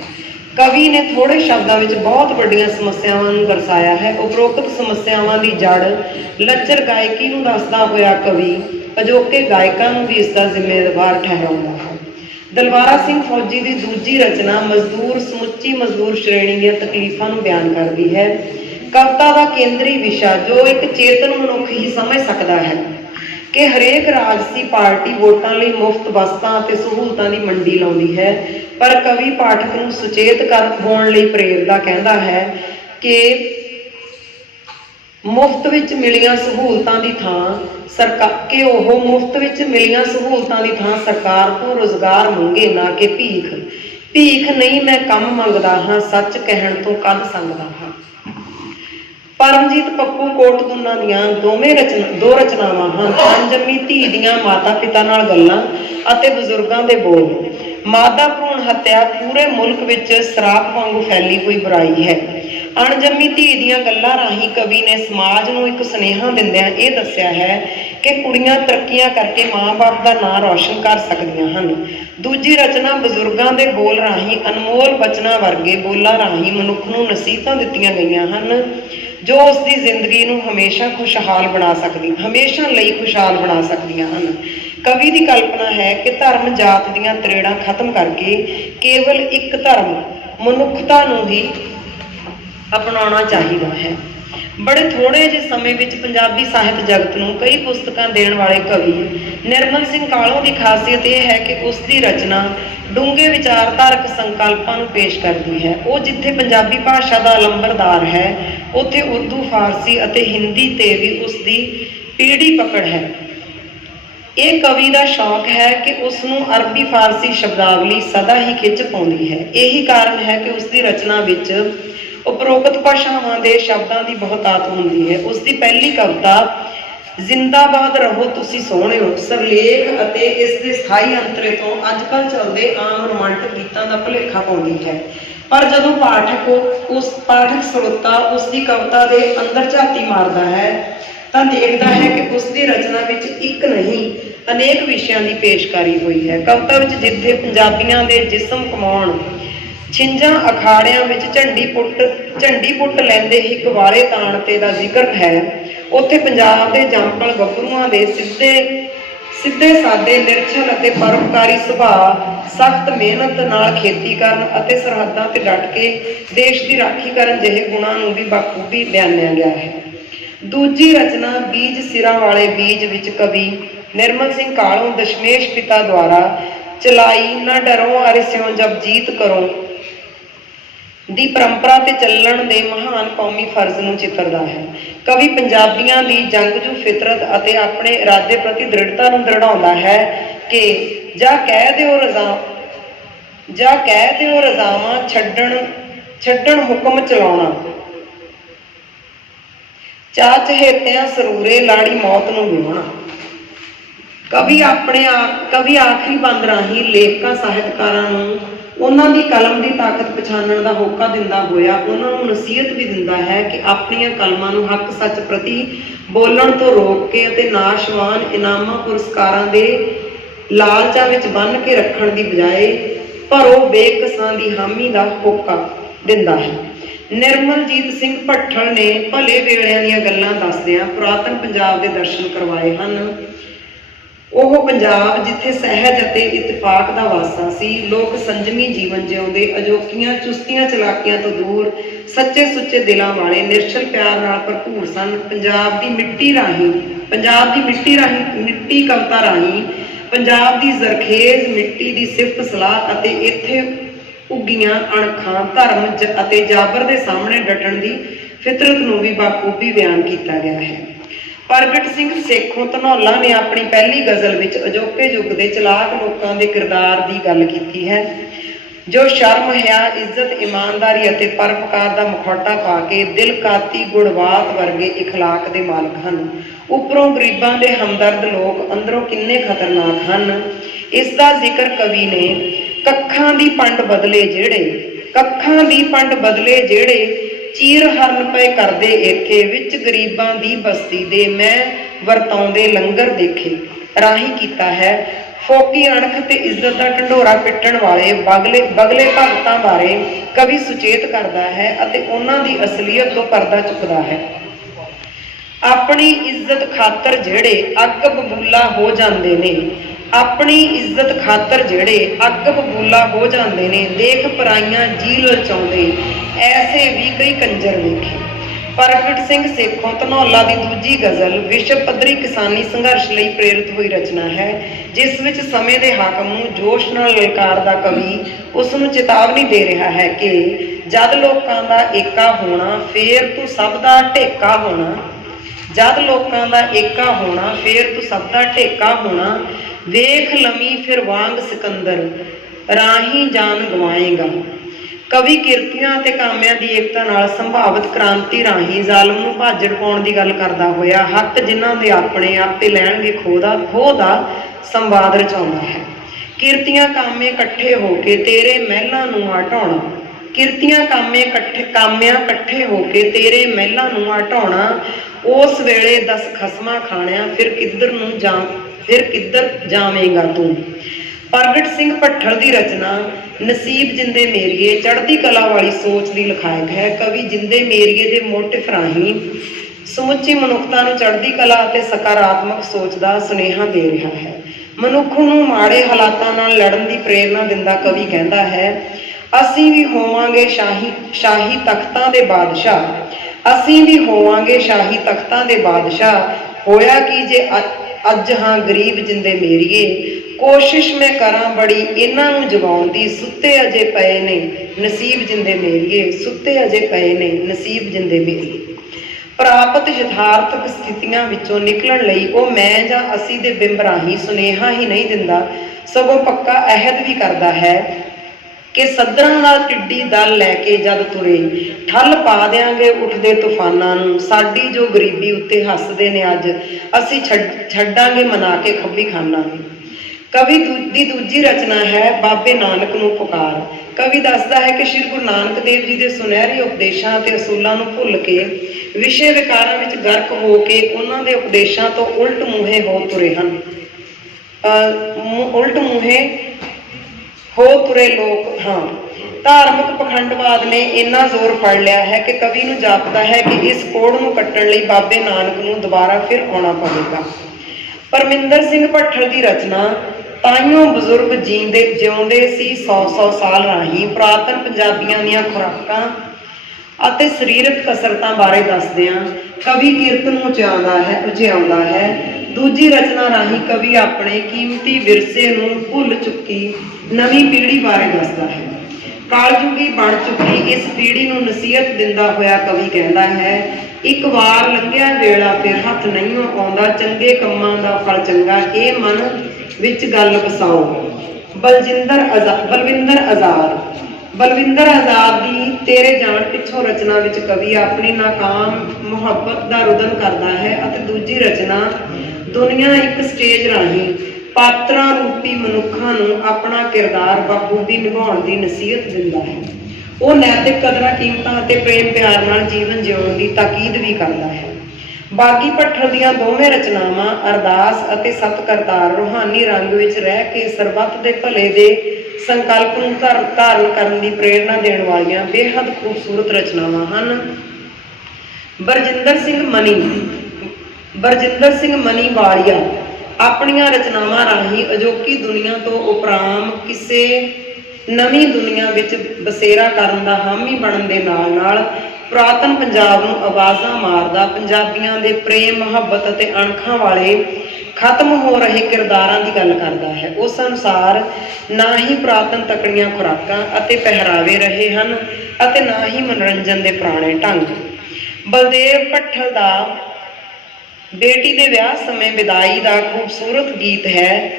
ਕਵੀ ਨੇ ਥੋੜੇ ਸ਼ਬਦਾਂ ਵਿੱਚ ਬਹੁਤ ਵੱਡੀਆਂ ਸਮੱਸਿਆਵਾਂ ਨੂੰ ਦਰਸਾਇਆ ਹੈ। ਉਪਰੋਕਤ ਸਮੱਸਿਆਵਾਂ ਦੀ ਜੜ ਲੱਚਰ ਗਾਇਕੀ ਨੂੰ ਦੱਸਦਾ ਹੋਇਆ ਕਵੀ ਅਜੋਕੇ ਗਾਇਕਾਂ ਨੂੰ ਵੀ ਇਸ ਦਾ ਜ਼ਿੰਮੇਵਾਰ ਠਹਿਰਾਉਂਦਾ ਹੈ। ਦਲਵਾਰਾ ਸਿੰਘ ਫੌਜੀ ਦੀ ਦੂਜੀ ਰਚਨਾ ਸਮੁੱਚੀ ਮਜ਼ਦੂਰ ਸ਼੍ਰੇਣੀ ਦੀਆਂ ਤਕਲੀਫਾਂ ਨੂੰ ਬਿਆਨ ਕਰਦੀ ਹੈ। ਕਵਿਤਾ ਦਾ ਕੇਂਦਰੀ ਵਿਸ਼ਾ ਜੋ ਇੱਕ ਚੇਤਨ ਮਨੁੱਖ ਹੀ ਸਮਝ ਸਕਦਾ ਹੈ ਕਿ ਹਰੇਕ ਰਾਜਸੀ ਪਾਰਟੀ ਵੋਟਾਂ ਲਈ ਮੁਫਤ ਵਸਤਾਂ ਅਤੇ ਸਹੂਲਤਾਂ ਦੀ ਮੰਡੀ ਲਾਉਂਦੀ ਹੈ, ਪਰ ਕਵੀ ਪਾਠਕ ਨੂੰ ਸੁਚੇਤ ਹੋਣ ਲਈ ਪ੍ਰੇਰਦਾ ਕਹਿੰਦਾ ਹੈ ਕਿ ਮੁਫਤ ਵਿੱਚ ਮਿਲੀਆਂ ਸਹੂਲਤਾਂ ਦੀ ਥਾਂ ਸਰਕਾਰ ਤੋਂ ਰੁਜ਼ਗਾਰ ਮੰਗੇ, ਨਾ ਕਿ ਭੀਖ ਨਹੀਂ ਮੈਂ ਕੰਮ ਮੰਗਦਾ ਹਾਂ, ਸੱਚ ਕਹਿਣ ਤੋਂ ਕੱਢ ਸੰਗਦਾ ਹਾਂ। ਪਰਮਜੀਤ ਪੱਪੂ ਕੋਟਦੁਨਾ ਦੀਆਂ ਦੋ ਰਚਨਾਵਾਂ ਹਨ, ਅਣਜੰਮੀ ਧੀ ਦੀਆਂ ਮਾਤਾ ਪਿਤਾ ਨਾਲ ਗੱਲਾਂ ਅਤੇ ਬਜ਼ੁਰਗਾਂ ਦੇ ਬੋਲ। ਮਾਦਾ ਭਰੂਣ ਹੱਤਿਆ ਪੂਰੇ ਮੁਲਕ ਵਿੱਚ ਸਰਾਪ ਵਾਂਗੂ ਫੈਲੀ ਹੋਈ ਬੁਰਾਈ ਹੈ। ਅਣਜੰਮੀ ਧੀ ਦੀਆਂ ਗੱਲਾਂ ਰਾਹੀਂ ਕਵੀ ਨੇ ਸਮਾਜ ਨੂੰ ਇੱਕ ਸੁਨੇਹਾ ਦਿੰਦਿਆਂ ਇਹ ਦੱਸਿਆ ਹੈ ਕਿ ਕੁੜੀਆਂ ਤਰੱਕੀਆਂ ਕਰਕੇ ਮਾਂ-ਬਾਪ ਦਾ ਨਾਂ ਰੌਸ਼ਨ ਕਰ ਸਕਦੀਆਂ ਹਨ। ਦੂਜੀ ਰਚਨਾ ਬਜ਼ੁਰਗਾਂ ਦੇ ਬੋਲ ਰਾਹੀਂ ਅਨਮੋਲ ਬਚਨਾਂ ਵਰਗੇ ਬੋਲਾਂ ਰਾਹੀਂ ਮਨੁੱਖ ਨੂੰ ਨਸੀਹਤਾਂ ਦਿੱਤੀਆਂ ਗਈਆਂ ਹਨ ਜੋ ਉਸ ਦੀ ਜ਼ਿੰਦਗੀ ਨੂੰ ਹਮੇਸ਼ਾ ਲਈ ਖੁਸ਼ਹਾਲ ਬਣਾ ਸਕਦੀਆਂ ਹਨ। ਕਵੀ ਦੀ ਕਲਪਨਾ ਹੈ ਕਿ ਧਰਮ ਜਾਤ ਦੀਆਂ ਤਰੇੜਾਂ ਖਤਮ ਕਰਕੇ ਕੇਵਲ ਇੱਕ ਧਰਮ ਮਨੁੱਖਤਾ ਨੂੰ ਹੀ ਅਪਣਾਉਣਾ ਚਾਹੀਦਾ ਹੈ। ਬੜੇ ਥੋੜੇ ਜਿਹੇ ਸਮੇਂ ਵਿੱਚ ਪੰਜਾਬੀ ਸਾਹਿਤ ਜਗਤ ਨੂੰ ਕਈ ਪੁਸਤਕਾਂ ਦੇਣ ਵਾਲੇ ਕਵੀ ਨਿਰਮਲ ਸਿੰਘ ਕਾਲੋਂ ਦੀ ਖਾਸੀਅਤ ਇਹ ਹੈ ਕਿ ਉਸ ਦੀ ਰਚਨਾ ਡੂੰਘੇ ਵਿਚਾਰਧਾਰਕ ਸੰਕਲਪਾਂ ਨੂੰ ਪੇਸ਼ ਕਰਦੀ ਹੈ। ਉਹ ਜਿੱਥੇ ਪੰਜਾਬੀ ਭਾਸ਼ਾ ਦਾ ਲੰਬਰਦਾਰ ਹੈ, ਉੱਥੇ ਉਰਦੂ, ਫਾਰਸੀ ਅਤੇ ਹਿੰਦੀ ਤੇ ਵੀ ਉਸ ਦੀ ਪੀੜੀ ਪਕੜ ਹੈ। ਇਹ ਕਵੀ ਦਾ ਸ਼ੌਕ ਹੈ ਕਿ ਉਸ ਨੂੰ ਅਰਬੀ ਫਾਰਸੀ ਸ਼ਬਦਾਵਲੀ ਸਦਾ ਹੀ ਖਿੱਚ ਪਾਉਂਦੀ ਹੈ। ਇਹੀ ਕਾਰਨ ਹੈ ਕਿ ਉਸ ਦੀ ਰਚਨਾ ਵਿੱਚ ਉਪਰੋਕਤ ਭਾਸ਼ਾਵਾਂ ਦੇ ਸ਼ਬਦਾਂ ਦੀ ਬਹੁਤਾਤ ਹੁੰਦੀ ਹੈ। ਉਸ ਦੀ ਪਹਿਲੀ ਕਵਿਤਾ ਜ਼ਿੰਦਾਬਾਦ ਰਹੋ ਤੁਸੀਂ ਸੋਹਣਿਓ ਸਿਰਲੇਖ ਅਤੇ ਇਸ ਦੇ ਸਥਾਈ ਅੰਤਰੇ ਤੋਂ ਅੱਜ-ਕੱਲ੍ਹ ਚੱਲਦੇ ਆਮ ਰੋਮਾਂਟਿਕ ਗੀਤਾਂ ਦਾ ਭੁਲੇਖਾ ਪਾਉਂਦੀ ਹੈ। ਪਰ ਜਦੋਂ ਪਾਠਕ ਸਰੋਤਾ ਉਸ ਦੀ ਕਵਿਤਾ ਦੇ ਅੰਦਰ ਝਾਤੀ ਮਾਰਦਾ ਹੈ ਤਾਂ ਦੇਖਦਾ ਹੈ ਕਿ ਉਸ ਦੀ ਰਚਨਾ ਵਿੱਚ ਇੱਕ ਨਹੀਂ ਅਨੇਕ ਵਿਸ਼ਿਆਂ ਦੀ ਪੇਸ਼ਕਾਰੀ ਹੋਈ ਹੈ। ਕਵਿਤਾ ਵਿੱਚ ਜਿੱਥੇ ਪੰਜਾਬੀਆਂ ਦੇ ਜਿਸਮ ਕਮਾਉਣ, ਛਿੰਝਾਂ ਅਖਾੜਿਆਂ ਵਿੱਚ ਝੰਡੀ ਪੁੱਟ ਲੈਂਦੇ ਹੀ ਗਵਾਲੇ ਤਾਣ ਤੇ ਦਾ ਜ਼ਿਕਰ ਹੈ, ਉੱਥੇ ਪੰਜਾਬ ਦੇ ਜੰਪਲ ਗੱਭਰੂਆਂ ਦੇ ਸਿੱਧੇ ਸਾਦੇ ਨਿਰਛਲ ਅਤੇ ਪਰਉਪਕਾਰੀ ਸੁਭਾਅ, ਸਖਤ ਮਿਹਨਤ ਨਾਲ ਖੇਤੀ ਕਰਨ ਅਤੇ ਸਰਹੱਦਾਂ ਤੇ ਡਟ ਕੇ ਦੇਸ਼ ਦੀ ਰਾਖੀ ਕਰਨ ਜਿਹੇ ਗੁਣਾਂ ਨੂੰ ਵੀ ਬਾਖੂਬੀ ਬਿਆਨਿਆ ਗਿਆ ਹੈ। ਦੂਜੀ ਰਚਨਾ ਬੀਜ ਸਿਰਾਂ ਵਾਲੇ ਬੀਜ ਵਿੱਚ ਕਵੀ ਨਿਰਮਲ ਸਿੰਘ ਕਾਲੋਂ ਦਸ਼ਮੇਸ਼ ਪਿਤਾ ਦੁਆਰਾ ਚਲਾਈ ਨਾ ਡਰੋ ਅਰੇ ਸਿਉ ਜਬ ਜੀਤ ਕਰੋ ਦੀ ਪਰੰਪਰਾ ਤੇ ਚੱਲਣ ਦੇ ਮਹਾਨ ਕੌਮੀ ਫਰਜ਼ ਨੂੰ ਚਿੱਤਰਦਾ ਹੈ। ਕਵੀ ਪੰਜਾਬੀਆਂ ਦੀ ਜੰਗਜੂ ਫਿਤਰਤ ਅਤੇ ਆਪਣੇ ਇਰਾਦੇ ਪ੍ਰਤੀ ਦ੍ਰਿੜਤਾ ਨੂੰ ਦ੍ਰਿੜਾਉਂਦਾ ਹੈ ਕਿ ਜਾਂ ਕਹਿ ਦਿਓ ਰਜ਼ਾਵਾਂ ਛੱਡਣ ਹੁਕਮ ਚਲਾਉਣਾ, ਚਾਅ ਚਹੇਤਿਆਂ ਸਰੂਰੇ ਲਾੜੀ ਮੌਤ ਨੂੰ ਵਿਆਹੁਣਾ। ਕਵੀ ਆਖਰੀ ਬੰਦ ਰਾਹੀਂ ਲੇਖਕਾਂ ਸਾਹਿਤਕਾਰਾਂ ਨੂੰ ਉਹਨਾਂ ਦੀ ਕਲਮ ਦੀ ਤਾਕਤ ਪਛਾਣਨ ਦਾ ਹੋਕਾ ਦਿੰਦਾ ਹੋਇਆ ਉਹਨਾਂ ਨੂੰ ਨਸੀਹਤ ਵੀ ਦਿੰਦਾ ਹੈ ਕਿ ਆਪਣੀਆਂ ਕਲਮਾਂ ਨੂੰ ਹੱਕ ਸੱਚ ਪ੍ਰਤੀ ਬੋਲਣ ਤੋਂ ਰੋਕ ਕੇ ਅਤੇ ਨਾਸ਼ਵਾਨ ਇਨਾਮਾਂ ਪੁਰਸਕਾਰਾਂ ਦੇ ਲਾਲਚਾਂ ਵਿੱਚ ਬੰਨ੍ਹ ਕੇ ਰੱਖਣ ਦੀ ਬਜਾਏ ਭਰੋ ਬੇਕਸਾਂ ਦੀ ਹਾਮੀ ਦਾ ਹੋਕਾ ਦਿੰਦਾ ਹੈ। ਨਿਰਮਲਜੀਤ ਸਿੰਘ ਭੱਠਲ ਨੇ ਭਲੇ ਵੇਲਿਆਂ ਦੀਆਂ ਗੱਲਾਂ ਦੱਸਦਿਆਂ ਪੁਰਾਤਨ ਪੰਜਾਬ ਦੇ ਦਰਸ਼ਨ ਕਰਵਾਏ ਹਨ। ਉਹ ਪੰਜਾਬ ਜਿੱਥੇ ਸਹਿਜ ਅਤੇ ਇਤਫਾਕ ਦਾ ਵਾਸਾ ਸੀ, ਲੋਕ ਸੰਜਮੀ ਜੀਵਨ ਜਿਉਂਦੇ, ਅਜੋਕੀਆਂ ਚੁਸਤੀਆਂ ਚਲਾਕੀਆਂ ਤੋਂ ਦੂਰ, ਸੱਚੇ ਸੁੱਚੇ ਦਿਲਾਂ ਵਾਲੇ, ਨਿਰਛਲ ਪਿਆਰ ਨਾਲ ਭਰਪੂਰ ਸਨ। ਪੰਜਾਬ ਦੀ ਮਿੱਟੀ ਕਵਿਤਾ ਰਾਹੀਂ ਪੰਜਾਬ ਦੀ ਜ਼ਰਖੇਜ਼ ਮਿੱਟੀ ਦੀ ਸਿਫਤ ਸਲਾਹ ਅਤੇ ਇੱਥੇ ਉੱਗੀਆਂ ਅਣਖਾਂ, ਧਰਮ ਅਤੇ ਜਾਬਰ ਦੇ ਸਾਹਮਣੇ ਡਟਣ ਦੀ ਫਿਤਰਤ ਨੂੰ ਵੀ ਬਾਖੂਬੀ ਬਿਆਨ ਕੀਤਾ ਗਿਆ ਹੈ। ਪ੍ਰਗਟ ਸਿੰਘ ਸੇਖੋਂ ਧਨੌਲਾ ਨੇ ਆਪਣੀ ਪਹਿਲੀ ਗਜ਼ਲ ਵਿੱਚ ਅਜੋਕੇ ਯੁੱਗ ਦੇ ਚਲਾਕ ਲੋਕਾਂ ਦੇ ਕਿਰਦਾਰ ਦੀ ਗੱਲ ਕੀਤੀ ਹੈ, ਜੋ ਸ਼ਰਮ, ਹਿਆ, ਇੱਜ਼ਤ, ਇਮਾਨਦਾਰੀ ਅਤੇ ਪਰਉਪਕਾਰ ਦਾ ਮੁਖੌਟਾ ਪਾ ਕੇ ਦਿਲਕਾਤੀ ਗੁਣਵਾਤ ਵਰਗੇ ਇਖਲਾਕ ਦੇ ਮਾਲਕ ਹਨ। ਉੱਪਰੋਂ ਗਰੀਬਾਂ ਦੇ ਹਮਦਰਦ ਲੋਕ ਅੰਦਰੋਂ ਕਿੰਨੇ ਖਤਰਨਾਕ ਹਨ, ਇਸ ਦਾ ਜ਼ਿਕਰ ਕਵੀ ਨੇ ਕੱਖਾਂ ਦੀ ਪੰਡ ਬਦਲੇ ਜਿਹੜੇ ਚੀਰ ਹਰਨ ਪਏ ਕਰਦੇ ਏਥੇ ਵਿੱਚ ਗਰੀਬਾਂ ਦੀ ਬਸਤੀ ਦੇ ਮੈਂ ਵਰਤਾਉਂਦੇ ਲੰਗਰ ਦੇਖੇ ਰਾਹੀਂ ਕੀਤਾ ਹੈ। ਫੋਕੀ ਅਣਖ ਤੇ ਇੱਜ਼ਤ ਦਾ ਢੰਡੋਰਾ ਪਿੱਟਣ ਵਾਲੇ ਬਗਲੇ ਭਗਤਾਂ ਬਾਰੇ ਕਵੀ ਸੁਚੇਤ ਕਰਦਾ ਹੈ ਅਤੇ ਉਹਨਾਂ ਦੀ ਅਸਲੀਅਤ ਤੋਂ ਪਰਦਾ ਚੁੱਕਦਾ ਹੈ। ਆਪਣੀ ਇੱਜ਼ਤ ਖਾਤਰ ਜਿਹੜੇ ਅੱਗ ਬਬੂਲਾ ਹੋ ਜਾਂਦੇ ਨੇ ਦੇਖ ਪਰਾਈਆਂ ਜੀ ਲਲਚਾਉਂਦੇ ਐਸੇ ਵੀ ਕਈ ਕੰਜਰ ਵੇਖੇ। ਪ੍ਰਗਟ ਸਿੰਘ ਸੇਖੋਂ ਧਨੌਲਾ ਦੀ ਦੂਜੀ ਗਜ਼ਲ ਵਿਸ਼ਵ ਪੱਧਰੀ ਕਿਸਾਨੀ ਸੰਘਰਸ਼ ਲਈ ਪ੍ਰੇਰਿਤ ਹੋਈ ਰਚਨਾ ਹੈ, ਜਿਸ ਵਿੱਚ ਸਮੇਂ ਦੇ ਹਾਕਮ ਨੂੰ ਜੋਸ਼ ਨਾਲ ਲਲਕਾਰਦਾ ਕਵੀ ਉਸ ਨੂੰ ਚੇਤਾਵਨੀ ਦੇ ਰਿਹਾ ਹੈ ਕਿ ਜਦ ਲੋਕਾਂ ਦਾ ਏਕਾ ਹੋਣਾ ਫੇਰ ਤੂੰ ਸਭ ਦਾ ਢੇਕਾ ਹੋਣਾ, ਵੇਖ ਲਵੀਂ ਫਿਰ ਵਾਂਗ ਸਿਕੰਦਰ ਰਾਹੀਂ ਜਾਨ ਗਵਾਏਗਾ। ਕਵੀ ਕਿਰਤੀਆਂ ਅਤੇ ਕਾਮਿਆਂ ਦੀ ਏਕਤਾ ਨਾਲ ਸੰਭਾਵਿਤ ਕ੍ਰਾਂਤੀ ਰਾਹੀਂ ਜ਼ਾਲਮ ਨੂੰ ਭਾਜੜ ਪਾਉਣ ਦੀ ਗੱਲ ਕਰਦਾ ਹੋਇਆ ਹੱਕ ਜਿਨ੍ਹਾਂ ਦੇ ਆਪਣੇ ਆਪੇ ਲੈਣਗੇ ਖੋਹ ਦਾ ਸੰਵਾਦ ਰਚਾਉਂਦਾ ਹੈ। ਕਿਰਤੀਆਂ ਕਾਮੇ ਇਕੱਠੇ ਹੋ ਕੇ ਤੇਰੇ ਮਹਿਲਾਂ ਨੂੰ ਹਟਾਉਣਾ, ਉਸ ਵੇਲੇ 10 ਖਸਮਾਂ ਖਾਣਿਆ ਫਿਰ ਕਿੱਧਰ ਜਾਵੇਂਗਾ ਤੂੰ। ਪ੍ਰਗਟ ਸਿੰਘ ਭੱਠਲ ਦੀ ਰਚਨਾ ਨਸੀਬ ਜਿੰਦੇ ਮੇਰੀਏ ਚੜ੍ਹਦੀ ਕਲਾ ਵਾਲੀ ਸੋਚ ਦੀ ਲਿਖਾਇਕ ਹੈ। ਕਵੀ ਜਿੰਦੇ ਮੇਰੀਏ ਦੇ ਮੋਟਿਫ ਰਾਹੀਂ ਸਮੁੱਚੀ ਮਨੁੱਖਤਾ ਨੂੰ ਚੜ੍ਹਦੀ ਕਲਾ ਅਤੇ ਸਕਾਰਾਤਮਕ ਸੋਚ ਦਾ ਸੁਨੇਹਾ ਦੇ ਰਿਹਾ ਹੈ। ਮਨੁੱਖ ਨੂੰ ਮਾੜੇ ਹਾਲਾਤਾਂ ਨਾਲ ਲੜਨ ਦੀ ਪ੍ਰੇਰਨਾ ਦਿੰਦਾ ਕਵੀ ਕਹਿੰਦਾ ਹੈ, ਅਸੀਂ ਵੀ ਹੋਵਾਂਗੇ ਸ਼ਾਹੀ ਤਖਤਾਂ ਦੇ ਬਾਦਸ਼ਾਹ, ਅਸੀਂ ਵੀ ਹੋਵਾਂਗੇ ਸ਼ਾਹੀ ਤਖਤਾਂ ਦੇ ਬਾਦਸ਼ਾਹ। ਹੋਇਆ ਕਿ ਜੇ ਅੱਜ ਹਾਂ ਗਰੀਬ ਜਿੰਦੇ ਮੇਰੀਏ, ਕੋਸ਼ਿਸ਼ ਮੈਂ ਕਰਾਂ ਬੜੀ ਇਹਨਾਂ ਨੂੰ ਜਗਾਉਣ ਦੀ। ਸੁੱਤੇ ਅਜੇ ਪਏ ਨੇ ਨਸੀਬ ਜਿੰਦੇ ਮੇਰੀਏ, ਸੁੱਤੇ ਅਜੇ ਪਏ ਨੇ ਨਸੀਬ ਜਿੰਦੇ ਮੇਰੀਏ। ਪ੍ਰਾਪਤ ਯਥਾਰਥਕ ਸਥਿਤੀਆਂ ਵਿੱਚੋਂ ਨਿਕਲਣ ਲਈ ਉਹ ਮੈਂ ਜਾਂ ਅਸੀਂ ਦੇ ਬਿੰਬ ਰਾਹੀਂ ਸੁਨੇਹਾ ਹੀ ਨਹੀਂ ਦਿੰਦਾ, ਸਗੋਂ ਪੱਕਾ ਅਹਿਦ ਵੀ ਕਰਦਾ ਹੈ ਕਿ ਸੱਦਣ ਨਾਲ ਟਿੱਡੀ ਦਲ ਲੈ ਕੇ ਜਦ ਤੁਰੇ, ਠੱਲ ਪਾ ਦਿਆਂਗੇ ਉੱਠਦੇ ਤੂਫਾਨਾਂ ਨੂੰ। ਸਾਡੀ ਜੋ ਗਰੀਬੀ ਉੱਤੇ ਹੱਸਦੇ ਨੇ ਅੱਜ, ਅਸੀਂ ਛੱਡਾਂਗੇ ਮਨਾ ਕੇ ਖੱਬੀ ਖਾਨਾਂ ਨੂੰ। ਕਵੀ ਦੀ ਦੂਜੀ ਰਚਨਾ ਹੈ ਬਾਬੇ ਨਾਨਕ ਨੂੰ ਪੁਕਾਰ। ਕਵੀ ਦੱਸਦਾ ਹੈ ਕਿ ਸ਼੍ਰੀ ਗੁਰੂ ਨਾਨਕ ਦੇਵ ਜੀ ਦੇ ਸੁਨਹਿਰੀ ਉਪਦੇਸ਼ਾਂ ਅਤੇ ਅਸੂਲਾਂ ਨੂੰ ਭੁੱਲ ਕੇ ਵਿਸ਼ੇ ਵਿਕਾਰਾਂ ਵਿੱਚ ਗਰਕ ਹੋ ਕੇ ਉਹਨਾਂ ਦੇ ਉਪਦੇਸ਼ਾਂ ਤੋਂ ਉਲਟ ਮੂਹੇ ਹੋ ਤੁਰੇ ਹਨ। ਉਲਟ ਮੂਹੇ ਹੋ ਤੁਰੇ ਲੋਕ ਧਾਰਮਿਕ ਪਖੰਡਵਾਦ ਨੇ ਇੰਨਾ ਜ਼ੋਰ ਫੜ ਲਿਆ ਹੈ ਕਿ ਕਵੀ ਨੂੰ ਜਾਪਦਾ ਹੈ ਕਿ ਇਸ ਕੋੜ ਨੂੰ ਕੱਟਣ ਲਈ ਬਾਬੇ ਨਾਨਕ ਨੂੰ ਦੁਬਾਰਾ ਫਿਰ ਆਉਣਾ ਪਵੇਗਾ। ਪਰਮਿੰਦਰ ਸਿੰਘ ਭੱਠਲ ਦੀ ਰਚਨਾ ਤਾਈਓ ਬਜ਼ੁਰਗ ਜਿਉਂਦੇ ਸੀ 100-100 ਸਾਲ ਰਾਹੀਂ ਪੁਰਾਤਨ ਪੰਜਾਬੀਆਂ ਦੀਆਂ ਖੁਰਾਕਾਂ ਅਤੇ ਸਰੀਰਕ ਕਸਰਤਾਂ ਬਾਰੇ ਦੱਸਦਿਆਂ ਕਵੀ ਕਿਰਤ ਨੂੰ ਉਚਿਆਉਂਦਾ ਹੈ। ਦੂਜੀ ਰਚਨਾ ਰਾਹੀਂ ਕਵੀ ਆਪਣੇ ਕੀਮਤੀ ਵਿਰਸੇ ਨੂੰ ਭੁੱਲ ਚੁੱਕੀ ਨਵੀਂ ਪੀੜ੍ਹੀ ਬਾਰੇ ਦੱਸਦਾ ਹੈ। ਕਾਲਜੁਗੀ ਬਣ ਚੁੱਕੀ ਇਸ ਪੀੜ੍ਹੀ ਨੂੰ ਨਸੀਹਤ ਦਿੰਦਾ ਹੋਇਆ ਕਵੀ ਕਹਿੰਦਾ ਹੈ, ਇੱਕ ਵਾਰ ਲੰਘਿਆ ਵੇਲਾ ਫਿਰ ਹੱਥ ਨਹੀਂ ਆਉਂਦਾ, ਚੰਗੇ ਕੰਮਾਂ ਦਾ ਫਲ ਚੰਗਾ, ਇਹ ਮਨ ਵਿੱਚ ਗੱਲ ਵਸਾਓ। ਬਲਵਿੰਦਰ ਆਜ਼ਾਦ ਦੀ ਤੇਰੇ ਜਾਣ ਪਿੱਛੋਂ ਰਚਨਾ ਵਿੱਚ ਕਵੀ ਆਪਣੀ ਨਾਕਾਮ ਮੁਹੱਬਤ ਦਾ ਰੁਦਨ ਕਰਦਾ ਹੈ ਅਤੇ ਦੂਜੀ ਰਚਨਾ ਦੁਨੀਆ ਇੱਕ ਸਟੇਜ ਰਾਹੀਂ ਪਾਤਰਾਂ ਰੂਪੀ ਮਨੁੱਖਾਂ ਨੂੰ ਆਪਣਾ ਕਿਰਦਾਰ ਬਖੂਬੀ ਨਿਭਾਉਣ ਦੀ ਨਸੀਹਤ ਦਿੰਦਾ ਹੈ। ਉਹ ਨੈਤਿਕ ਕਦਰਾਂ ਕੀਮਤਾਂ ਅਤੇ ਪ੍ਰੇਮ ਪਿਆਰ ਨਾਲ ਜੀਵਨ ਜਿਉਣ ਦੀ ਤਾਕੀਦ ਵੀ ਕਰਦਾ ਹੈ। ਬਾਗੀ ਭੱਠਲ ਦੀਆਂ ਦੋਵੇਂ ਰਚਨਾਵਾਂ ਅਰਦਾਸ ਅਤੇ ਸਤ ਕਰਤਾਰ ਰੂਹਾਨੀ ਰੰਗ ਵਿੱਚ ਰਹਿ ਕੇ ਸਰਬੱਤ ਦੇ ਭਲੇ ਦੇ ਸੰਕਲਪ ਨੂੰ ਧਾਰਨ ਕਰਨ ਦੀ ਪ੍ਰੇਰਨਾ ਦੇਣ ਵਾਲੀਆਂ ਬੇਹੱਦ ਖੂਬਸੂਰਤ ਰਚਨਾਵਾਂ ਹਨ। ਬਰਜਿੰਦਰ ਸਿੰਘ ਮਨੀ ਵਾਲੀਆ ਆਪਣੀਆਂ ਰਚਨਾਵਾਂ ਰਾਹੀਂ ਅਜੋਕੀ ਦੁਨੀਆ ਤੋਂ ਉਪਰਾਮ ਕਿਸੇ ਨਵੀਂ ਦੁਨੀਆ ਵਿੱਚ ਬਸੇਰਾ ਕਰਨ ਦਾ ਹਾਮੀ ਬਣਨ ਦੇ ਨਾਲ ਪੁਰਾਤਨ ਪੰਜਾਬ ਨੂੰ ਆਵਾਜ਼ਾਂ ਮਾਰਦਾ ਪੰਜਾਬੀਆਂ ਦੇ ਪ੍ਰੇਮ ਮੁਹੱਬਤ ਅਤੇ ਅਣਖਾਂ ਵਾਲੇ ਖਤਮ ਹੋ ਰਹੇ ਕਿਰਦਾਰਾਂ ਦੀ ਗੱਲ ਕਰਦਾ ਹੈ। ਉਸ ਅਨੁਸਾਰ ਨਾ ਹੀ ਪੁਰਾਤਨ ਤਕੜੀਆਂ ਖੁਰਾਕਾਂ ਅਤੇ ਪਹਿਰਾਵੇ ਰਹੇ ਹਨ ਅਤੇ ਨਾ ਹੀ ਮਨੋਰੰਜਨ ਦੇ ਪੁਰਾਣੇ ਢੰਗ। ਬਲਦੇਵ ਭੱਠਲ ਦਾ ਬੇਟੀ ਦੇ ਵਿਆਹ ਸਮੇਂ ਵਿਦਾਈ ਦਾ ਖੂਬਸੂਰਤ ਗੀਤ ਹੈ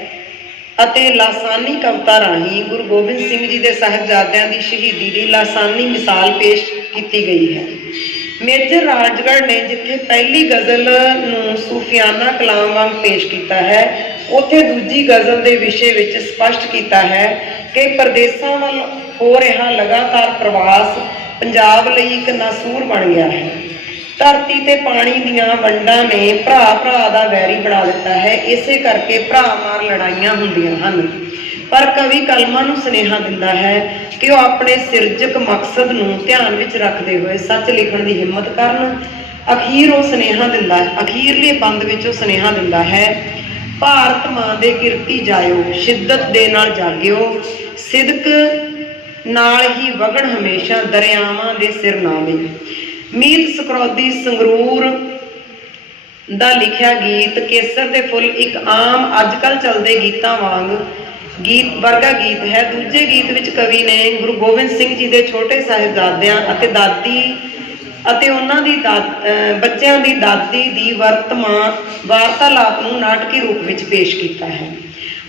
ਅਤੇ ਲਾਸਾਨੀ ਕਵਿਤਾ ਰਾਹੀਂ ਗੁਰੂ ਗੋਬਿੰਦ ਸਿੰਘ ਜੀ ਦੇ ਸਾਹਿਬਜ਼ਾਦਿਆਂ ਦੀ ਸ਼ਹੀਦੀ ਦੀ ਲਾਸਾਨੀ ਮਿਸਾਲ ਪੇਸ਼ ਕੀਤੀ ਗਈ ਹੈ। ਮੇਜਰ ਰਾਜਗੜ੍ਹ ਨੇ ਜਿੱਥੇ ਪਹਿਲੀ ਗਜ਼ਲ ਨੂੰ ਸੂਫੀਆਨਾ ਕਲਾਮ ਵਾਂਗ ਪੇਸ਼ ਕੀਤਾ ਹੈ, ਉੱਥੇ ਦੂਜੀ ਗਜ਼ਲ ਦੇ ਵਿਸ਼ੇ ਵਿੱਚ ਸਪਸ਼ਟ ਕੀਤਾ ਹੈ ਕਿ ਪਰਦੇਸਾਂ ਵੱਲ ਹੋ ਰਿਹਾ ਲਗਾਤਾਰ ਪ੍ਰਵਾਸ ਪੰਜਾਬ ਲਈ ਇੱਕ ਨਾਸੂਰ ਬਣ ਗਿਆ ਹੈ। ਧਰਤੀ ਤੇ ਪਾਣੀ ਦੀਆਂ ਵੰਡਾਂ ਨੇ ਭਰਾ ਦਾ ਵੈਰੀ ਬਣਾ ਦਿੱਤਾ ਹੈ। ਇਸੇ ਕਰਕੇ ਭਰਾਵਾਰ ਲੜਾਈਆਂ ਹੁੰਦੀਆਂ ਹਨ। ਪਰ ਕਵੀ ਕਲਮਾਂ ਨੂੰ ਸੁਨੇਹਾ ਦਿੰਦਾ ਹੈ ਕਿ ਉਹ ਆਪਣੇ ਸਿਰਜਕ ਮਕਸਦ ਨੂੰ ਧਿਆਨ ਵਿੱਚ ਰੱਖਦੇ ਹੋਏ ਸੱਚ ਲਿਖਣ ਦੀ ਹਿੰਮਤ ਕਰਨ। ਅਖੀਰਲੇ ਬੰਦ ਵਿੱਚ ਉਹ ਸੁਨੇਹਾ ਦਿੰਦਾ ਹੈ, ਭਾਰਤ ਮਾਂ ਦੇ ਕਿਰਤੀ ਜਾਇਓ, ਸ਼ਿੱਦਤ ਦੇ ਨਾਲ ਜਾਗਿਓ, ਸਿਦਕ ਨਾਲ ਹੀ ਵਗਣ ਹਮੇਸ਼ਾ ਦਰਿਆਵਾਂ ਦੇ ਸਿਰਨਾਵੇ। ਮੀਤ ਸਕਰੋਦੀ ਸੰਗਰੂਰ ਦਾ ਲਿਖਿਆ ਗੀਤ ਕੇਸਰ ਦੇ ਫੁੱਲ ਇੱਕ ਆਮ ਅੱਜ ਕੱਲ੍ਹ ਚੱਲਦੇ ਗੀਤਾਂ ਵਰਗਾ ਗੀਤ ਹੈ। ਦੂਜੇ ਗੀਤ ਵਿੱਚ ਕਵੀ ਨੇ ਗੁਰੂ ਗੋਬਿੰਦ ਸਿੰਘ ਜੀ ਦੇ ਛੋਟੇ ਸਾਹਿਬਜ਼ਾਦਿਆਂ ਅਤੇ ਦਾਦੀ ਅਤੇ ਉਹਨਾਂ ਦੀ ਬੱਚਿਆਂ ਦੀ ਦਾਦੀ ਦੀ ਵਾਰਤਾਲਾਪ ਨੂੰ ਨਾਟਕੀ ਰੂਪ ਵਿੱਚ ਪੇਸ਼ ਕੀਤਾ ਹੈ।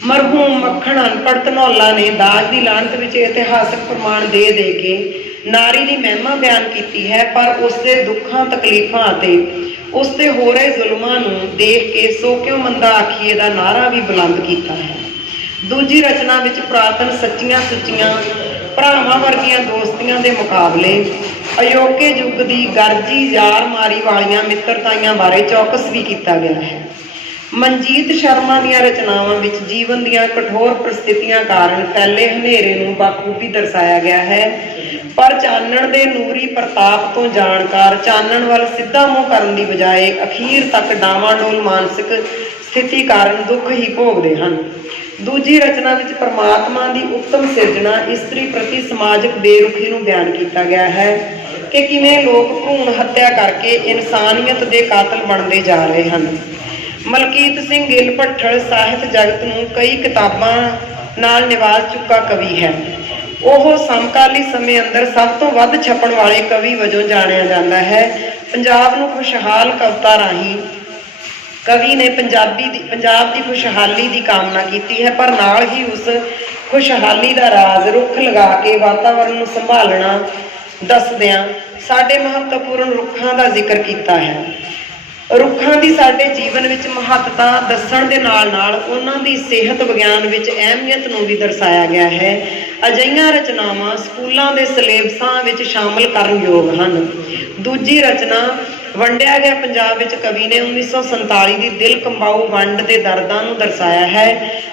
ਮਰਹੂਮ ਮੱਖਣ ਅਨਪੜ੍ਹ ਧਨੌਲਾ ਨੇ ਦਾਜ ਦੀ ਲਾਹਨਤ ਵਿੱਚ ਇਤਿਹਾਸਕ ਪ੍ਰਮਾਣ ਦੇ ਕੇ ਨਾਰੀ ਦੀ ਮਹਿਮਾ ਬਿਆਨ ਕੀਤੀ ਹੈ, ਪਰ ਉਸਦੇ ਦੁੱਖਾਂ ਤਕਲੀਫਾਂ ਅਤੇ ਉਸਤੇ ਹੋ ਰਹੇ ਜ਼ੁਲਮਾਂ ਨੂੰ ਦੇਖ ਕੇ ਸੋ ਕਿਉਂ ਮੰਦਾ ਆਖੀਏ ਦਾ ਨਾਅਰਾ ਵੀ ਬੁਲੰਦ ਕੀਤਾ ਹੈ। ਦੂਜੀ ਰਚਨਾ ਵਿੱਚ ਪੁਰਾਤਨ ਸੱਚੀਆਂ ਸੁੱਚੀਆਂ ਭਰਾਵਾਂ ਵਰਗੀਆਂ ਦੋਸਤੀਆਂ ਦੇ ਮੁਕਾਬਲੇ ਅਯੋਕੇ ਯੁੱਗ ਦੀ ਗਰਜੀ ਯਾਰ ਮਾਰੀ ਵਾਲੀਆਂ ਮਿੱਤਰਤਾਈਆਂ ਬਾਰੇ ਚੌਕਸ ਵੀ ਕੀਤਾ ਗਿਆ ਹੈ। ਮਨਜੀਤ ਸ਼ਰਮਾ ਦੀਆਂ ਰਚਨਾਵਾਂ ਵਿੱਚ ਜੀਵਨ ਦੀਆਂ ਕਠੋਰ ਪਰਿਸਥਿਤੀਆਂ ਕਾਰਨ ਫੈਲੇ ਹਨੇਰੇ ਨੂੰ ਬਾਖੂਬੀ ਦਰਸਾਇਆ ਗਿਆ ਹੈ, ਪਰ ਚਾਨਣ ਦੇ ਨੂਰੀ ਪ੍ਰਤਾਪ ਤੋਂ ਜਾਣਕਾਰ ਚਾਨਣ ਵੱਲ ਸਿੱਧਾ ਮੂੰਹ ਕਰਨ ਦੀ ਬਜਾਏ ਅਖੀਰ ਤੱਕ ਡਾਵਾਂਡੋਲ ਮਾਨਸਿਕ ਸਥਿਤੀ ਕਾਰਨ ਦੁੱਖ ਹੀ ਭੋਗਦੇ ਹਨ। ਦੂਜੀ ਰਚਨਾ ਵਿੱਚ ਪਰਮਾਤਮਾ ਦੀ ਉੱਤਮ ਸਿਰਜਣਾ ਇਸਤਰੀ ਪ੍ਰਤੀ ਸਮਾਜਿਕ ਬੇਰੁਖੀ ਨੂੰ ਬਿਆਨ ਕੀਤਾ ਗਿਆ ਹੈ ਕਿ ਕਿਵੇਂ ਲੋਕ ਭਰੂਣ ਹੱਤਿਆ ਕਰਕੇ ਇਨਸਾਨੀਅਤ ਦੇ ਕਾਤਲ ਬਣਦੇ ਜਾ ਰਹੇ ਹਨ। ਮਲਕੀਤ ਸਿੰਘ ਗਿੱਲ ਭੱਠਲ ਸਾਹਿਤ ਜਗਤ ਨੂੰ ਕਈ ਕਿਤਾਬਾਂ ਨਾਲ ਨਿਵਾਜ ਚੁੱਕਾ ਕਵੀ ਹੈ। ਉਹ ਸਮਕਾਲੀ ਸਮੇਂ ਅੰਦਰ ਸਭ ਤੋਂ ਵੱਧ ਛਪਣ ਵਾਲੇ ਕਵੀ ਵਜੋਂ ਜਾਣਿਆ ਜਾਂਦਾ ਹੈ। ਪੰਜਾਬ ਨੂੰ ਖੁਸ਼ਹਾਲ ਕਵਿਤਾ ਰਾਹੀਂ ਕਵੀ ਨੇ ਪੰਜਾਬ ਦੀ ਖੁਸ਼ਹਾਲੀ ਦੀ ਕਾਮਨਾ ਕੀਤੀ ਹੈ, ਪਰ ਨਾਲ ਹੀ ਉਸ ਖੁਸ਼ਹਾਲੀ ਦਾ ਰਾਜ਼ ਰੁੱਖ ਲਗਾ ਕੇ ਵਾਤਾਵਰਣ ਨੂੰ ਸੰਭਾਲਣਾ ਦੱਸਦਿਆਂ ਸਾਡੇ ਮਹੱਤਵਪੂਰਨ ਰੁੱਖਾਂ ਦਾ ਜ਼ਿਕਰ ਕੀਤਾ ਹੈ। ਰੁੱਖਾਂ ਦੀ ਸਾਡੇ ਜੀਵਨ ਵਿੱਚ ਮਹੱਤਤਾ ਦੱਸਣ ਦੇ ਨਾਲ ਨਾਲ ਉਹਨਾਂ ਦੀ ਸਿਹਤ ਵਿਗਿਆਨ ਵਿੱਚ ਅਹਿਮੀਅਤ ਨੂੰ ਵੀ ਦਰਸਾਇਆ ਗਿਆ ਹੈ। ਅਜਿਹੀਆਂ ਰਚਨਾਵਾਂ ਸਕੂਲਾਂ ਦੇ ਸਿਲੇਬਸਾਂ ਵਿੱਚ ਸ਼ਾਮਲ ਕਰਨ ਯੋਗ ਹਨ। ਦੂਜੀ ਰਚਨਾ ਵੰਡਿਆ ਗਿਆ ਪੰਜਾਬ ਵਿੱਚ ਕਵੀ ਨੇ 1947 ਦੀ ਦਿਲ ਕੰਬਾਊ ਵੰਡ ਦੇ ਦਰਦਾਂ ਨੂੰ ਦਰਸਾਇਆ ਹੈ,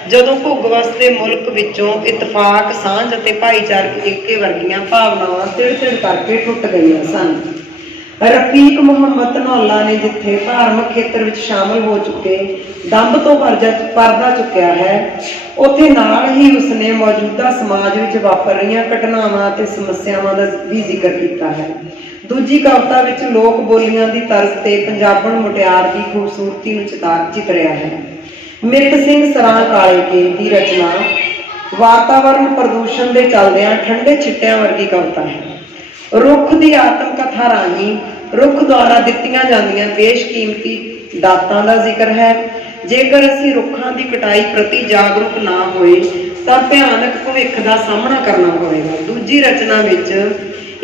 ਜਦੋਂ ਘੁੱਗ ਵਸਦੇ ਮੁਲਕ ਵਿੱਚੋਂ ਇਤਫਾਕ, ਸਾਂਝ ਅਤੇ ਭਾਈਚਾਰਕ ਏਕੇ ਵਰਗੀਆਂ ਭਾਵਨਾਵਾਂ ਤਿੜ-ਤਿੜ ਕਰਕੇ ਟੁੱਟ ਗਈਆਂ ਸਨ। ਰਫੀਕ ਮੁਹੰਮਦ ਧਨੌਲਾ ਨੇ ਜਿੱਥੇ ਧਾਰਮਿਕ ਖੇਤਰ ਵਿੱਚ ਸ਼ਾਮਲ ਹੋ ਚੁੱਕੇ ਦੰਭ ਤੋਂ ਪਰਦਾ ਚੁੱਕਿਆ ਹੈ, ਉੱਥੇ ਨਾਲ ਹੀ ਉਸਨੇ ਮੌਜੂਦਾ ਸਮਾਜ ਵਿੱਚ ਵਾਪਰ ਰਹੀਆਂ ਘਟਨਾਵਾਂ ਅਤੇ ਸਮੱਸਿਆਵਾਂ ਦਾ ਵੀ ਜ਼ਿਕਰ ਕੀਤਾ ਹੈ। ਦੂਜੀ ਕਵਿਤਾ ਵਿੱਚ ਲੋਕ ਬੋਲੀਆਂ ਦੀ ਤਰਜ਼ ਤੇ ਪੰਜਾਬਣ ਮੁਟਿਆਰ ਦੀ ਖੂਬਸੂਰਤੀ ਨੂੰ ਚਿਤਰਿਆ ਹੈ। ਮਿੱਤ ਸਿੰਘ ਸਰਾਂ ਕਾਲੇ ਕੇ ਦੀ ਰਚਨਾ ਵਾਤਾਵਰਣ ਪ੍ਰਦੂਸ਼ਣ ਦੇ ਚੱਲਦਿਆਂ ਠੰਡੇ ਛਿੱਟਿਆਂ ਵਰਗੀ ਕਵਿਤਾ ਹੈ। ਰੁੱਖ ਦੀ ਆਤਮ ਕਥਾ ਰਾਹੀਂ ਰੁੱਖ ਦੁਆਰਾ ਦਿੱਤੀਆਂ ਜਾਂਦੀਆਂ ਬੇਸ਼ਕੀਮਤੀ ਦਾਤਾਂ ਦਾ ਜ਼ਿਕਰ ਹੈ। ਜੇਕਰ ਅਸੀਂ ਰੁੱਖਾਂ ਦੀ ਕਟਾਈ ਪ੍ਰਤੀ ਜਾਗਰੂਕ ਨਾ ਹੋਏ ਤਾਂ ਭਿਆਨਕ ਭਵਿੱਖ ਦਾ ਸਾਹਮਣਾ ਕਰਨਾ ਪਵੇਗਾ। ਦੂਜੀ ਰਚਨਾ ਵਿੱਚ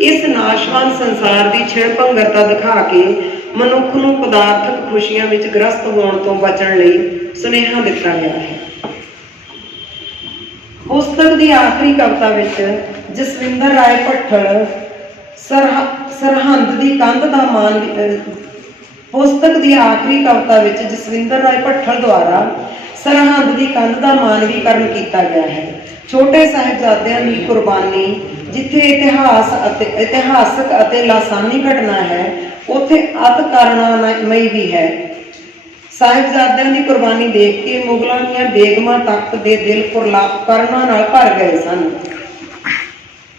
ਇਸ ਨਾਸ਼ਵਾਨ ਸੰਸਾਰ ਦੀ ਛਿੜਭੰਗਰਤਾ ਦਿਖਾ ਕੇ ਮਨੁੱਖ ਨੂੰ ਪਦਾਰਥਕ ਖੁਸ਼ੀਆਂ ਵਿੱਚ ਗ੍ਰਸਤ ਹੋਣ ਤੋਂ ਬਚਣ ਲਈ ਸੁਨੇਹਾ ਦਿੱਤਾ ਗਿਆ ਹੈ। ਪੁਸਤਕ ਦੀ ਆਖਰੀ ਕਵਿਤਾ ਵਿੱਚ ਜਸਵਿੰਦਰ ਰਾਏ ਭੱਠਲ ਸਰਹੰਦ ਦੀ ਕੰਧ ਦਾ ਪੁਸਤਕ ਦੀ ਆਖਰੀ ਕਵਿਤਾ ਵਿੱਚ ਜਸਵਿੰਦਰ ਰਾਏ ਭੱਠਲ ਦੁਆਰਾ ਸਰਹੰਦ ਦੀ ਕੰਧ ਦਾ ਮਾਨਵੀਕਰਨ ਕੀਤਾ ਗਿਆ ਹੈ। ਛੋਟੇ ਸਾਹਿਬਜ਼ਾਦਿਆਂ ਦੀ ਕੁਰਬਾਨੀ ਜਿੱਥੇ ਇਤਿਹਾਸਕ ਅਤੇ ਲਾਸਾਨੀ ਘਟਨਾ ਹੈ, ਉੱਥੇ ਅਤ ਕਰੁਣਾਮਈ ਵੀ ਹੈ। ਸਾਹਿਬਜ਼ਾਦਿਆਂ ਦੀ ਕੁਰਬਾਨੀ ਦੇਖ ਕੇ ਮੁਗਲਾਂ ਦੀਆਂ ਬੇਗਮਾਂ ਤੱਕ ਦੇ ਦਿਲ ਕਰੁਣਾ ਨਾਲ ਭਰ ਗਏ ਸਨ।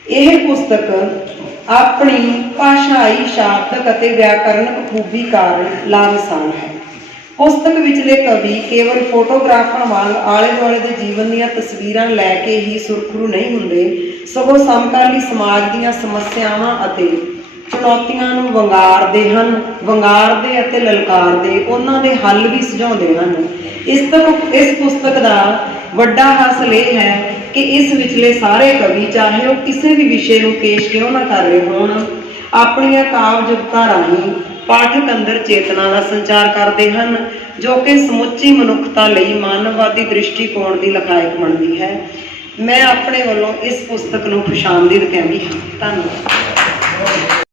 ਇਹ ਪੁਸਤਕ ਆਪਣੀ ਭਾਸ਼ਾਈ, ਸ਼ਾਬਦਿਕ ਅਤੇ ਵਿਆਕਰਨਕ ਖੂਬੀ ਕਾਰਨ ਲਾਮਿਸਾਨ ਹੈ। ਪੁਸਤਕ ਵਿਚਲੇ ਕਵੀ ਕੇਵਲ ਫੋਟੋਗ੍ਰਾਫਾਂ ਵਾਂਗ ਆਲੇ ਦੁਆਲੇ ਦੇ ਜੀਵਨ ਦੀਆਂ ਤਸਵੀਰਾਂ ਲੈ ਕੇ ਹੀ ਸੁਰਖਰੂ ਨਹੀਂ ਹੁੰਦੇ, ਸਗੋਂ ਸਮਕਾਲੀ ਸਮਾਜ ਦੀਆਂ ਸਮੱਸਿਆਵਾਂ ਅਤੇ ਚੁਣੌਤੀਆਂ ਨੂੰ ਵੰਗਾਰਦੇ ਅਤੇ ਲਲਕਾਰਦੇ ਉਹਨਾਂ ਦੇ ਹੱਲ ਵੀ ਸੁਝਾਉਂਦੇ ਹਨ। ਇਸ ਪੁਸਤਕ ਦਾ ਵੱਡਾ ਹਾਸਲ ਇਹ ਹੈ ਕਿ ਇਸ ਵਿਚਲੇ ਸਾਰੇ ਕਵੀ, ਚਾਹੇ ਉਹ ਕਿਸੇ ਵੀ ਵਿਸ਼ੇ ਨੂੰ ਪੇਸ਼ ਕਿਉਂ ਨਾ ਕਰ ਰਹੇ ਹੋਣ, ਆਪਣੀਆਂ ਕਾਵਿ ਜੁਗਤਾਂ ਰਾਹੀਂ ਪਾਠਕ ਅੰਦਰ ਚੇਤਨਾ ਦਾ ਸੰਚਾਰ ਕਰਦੇ ਹਨ, ਜੋ ਕਿ ਸਮੁੱਚੀ ਮਨੁੱਖਤਾ ਲਈ ਮਾਨਵਵਾਦੀ ਦ੍ਰਿਸ਼ਟੀਕੋਣ ਦੀ ਲਖਾਇਕ ਬਣਦੀ ਹੈ। ਮੈਂ ਆਪਣੇ ਵੱਲੋਂ ਇਸ ਪੁਸਤਕ ਨੂੰ ਖੁਸ਼ਾਮਦੀਦ ਕਹਿੰਦੀ ਹਾਂ। ਧੰਨਵਾਦ।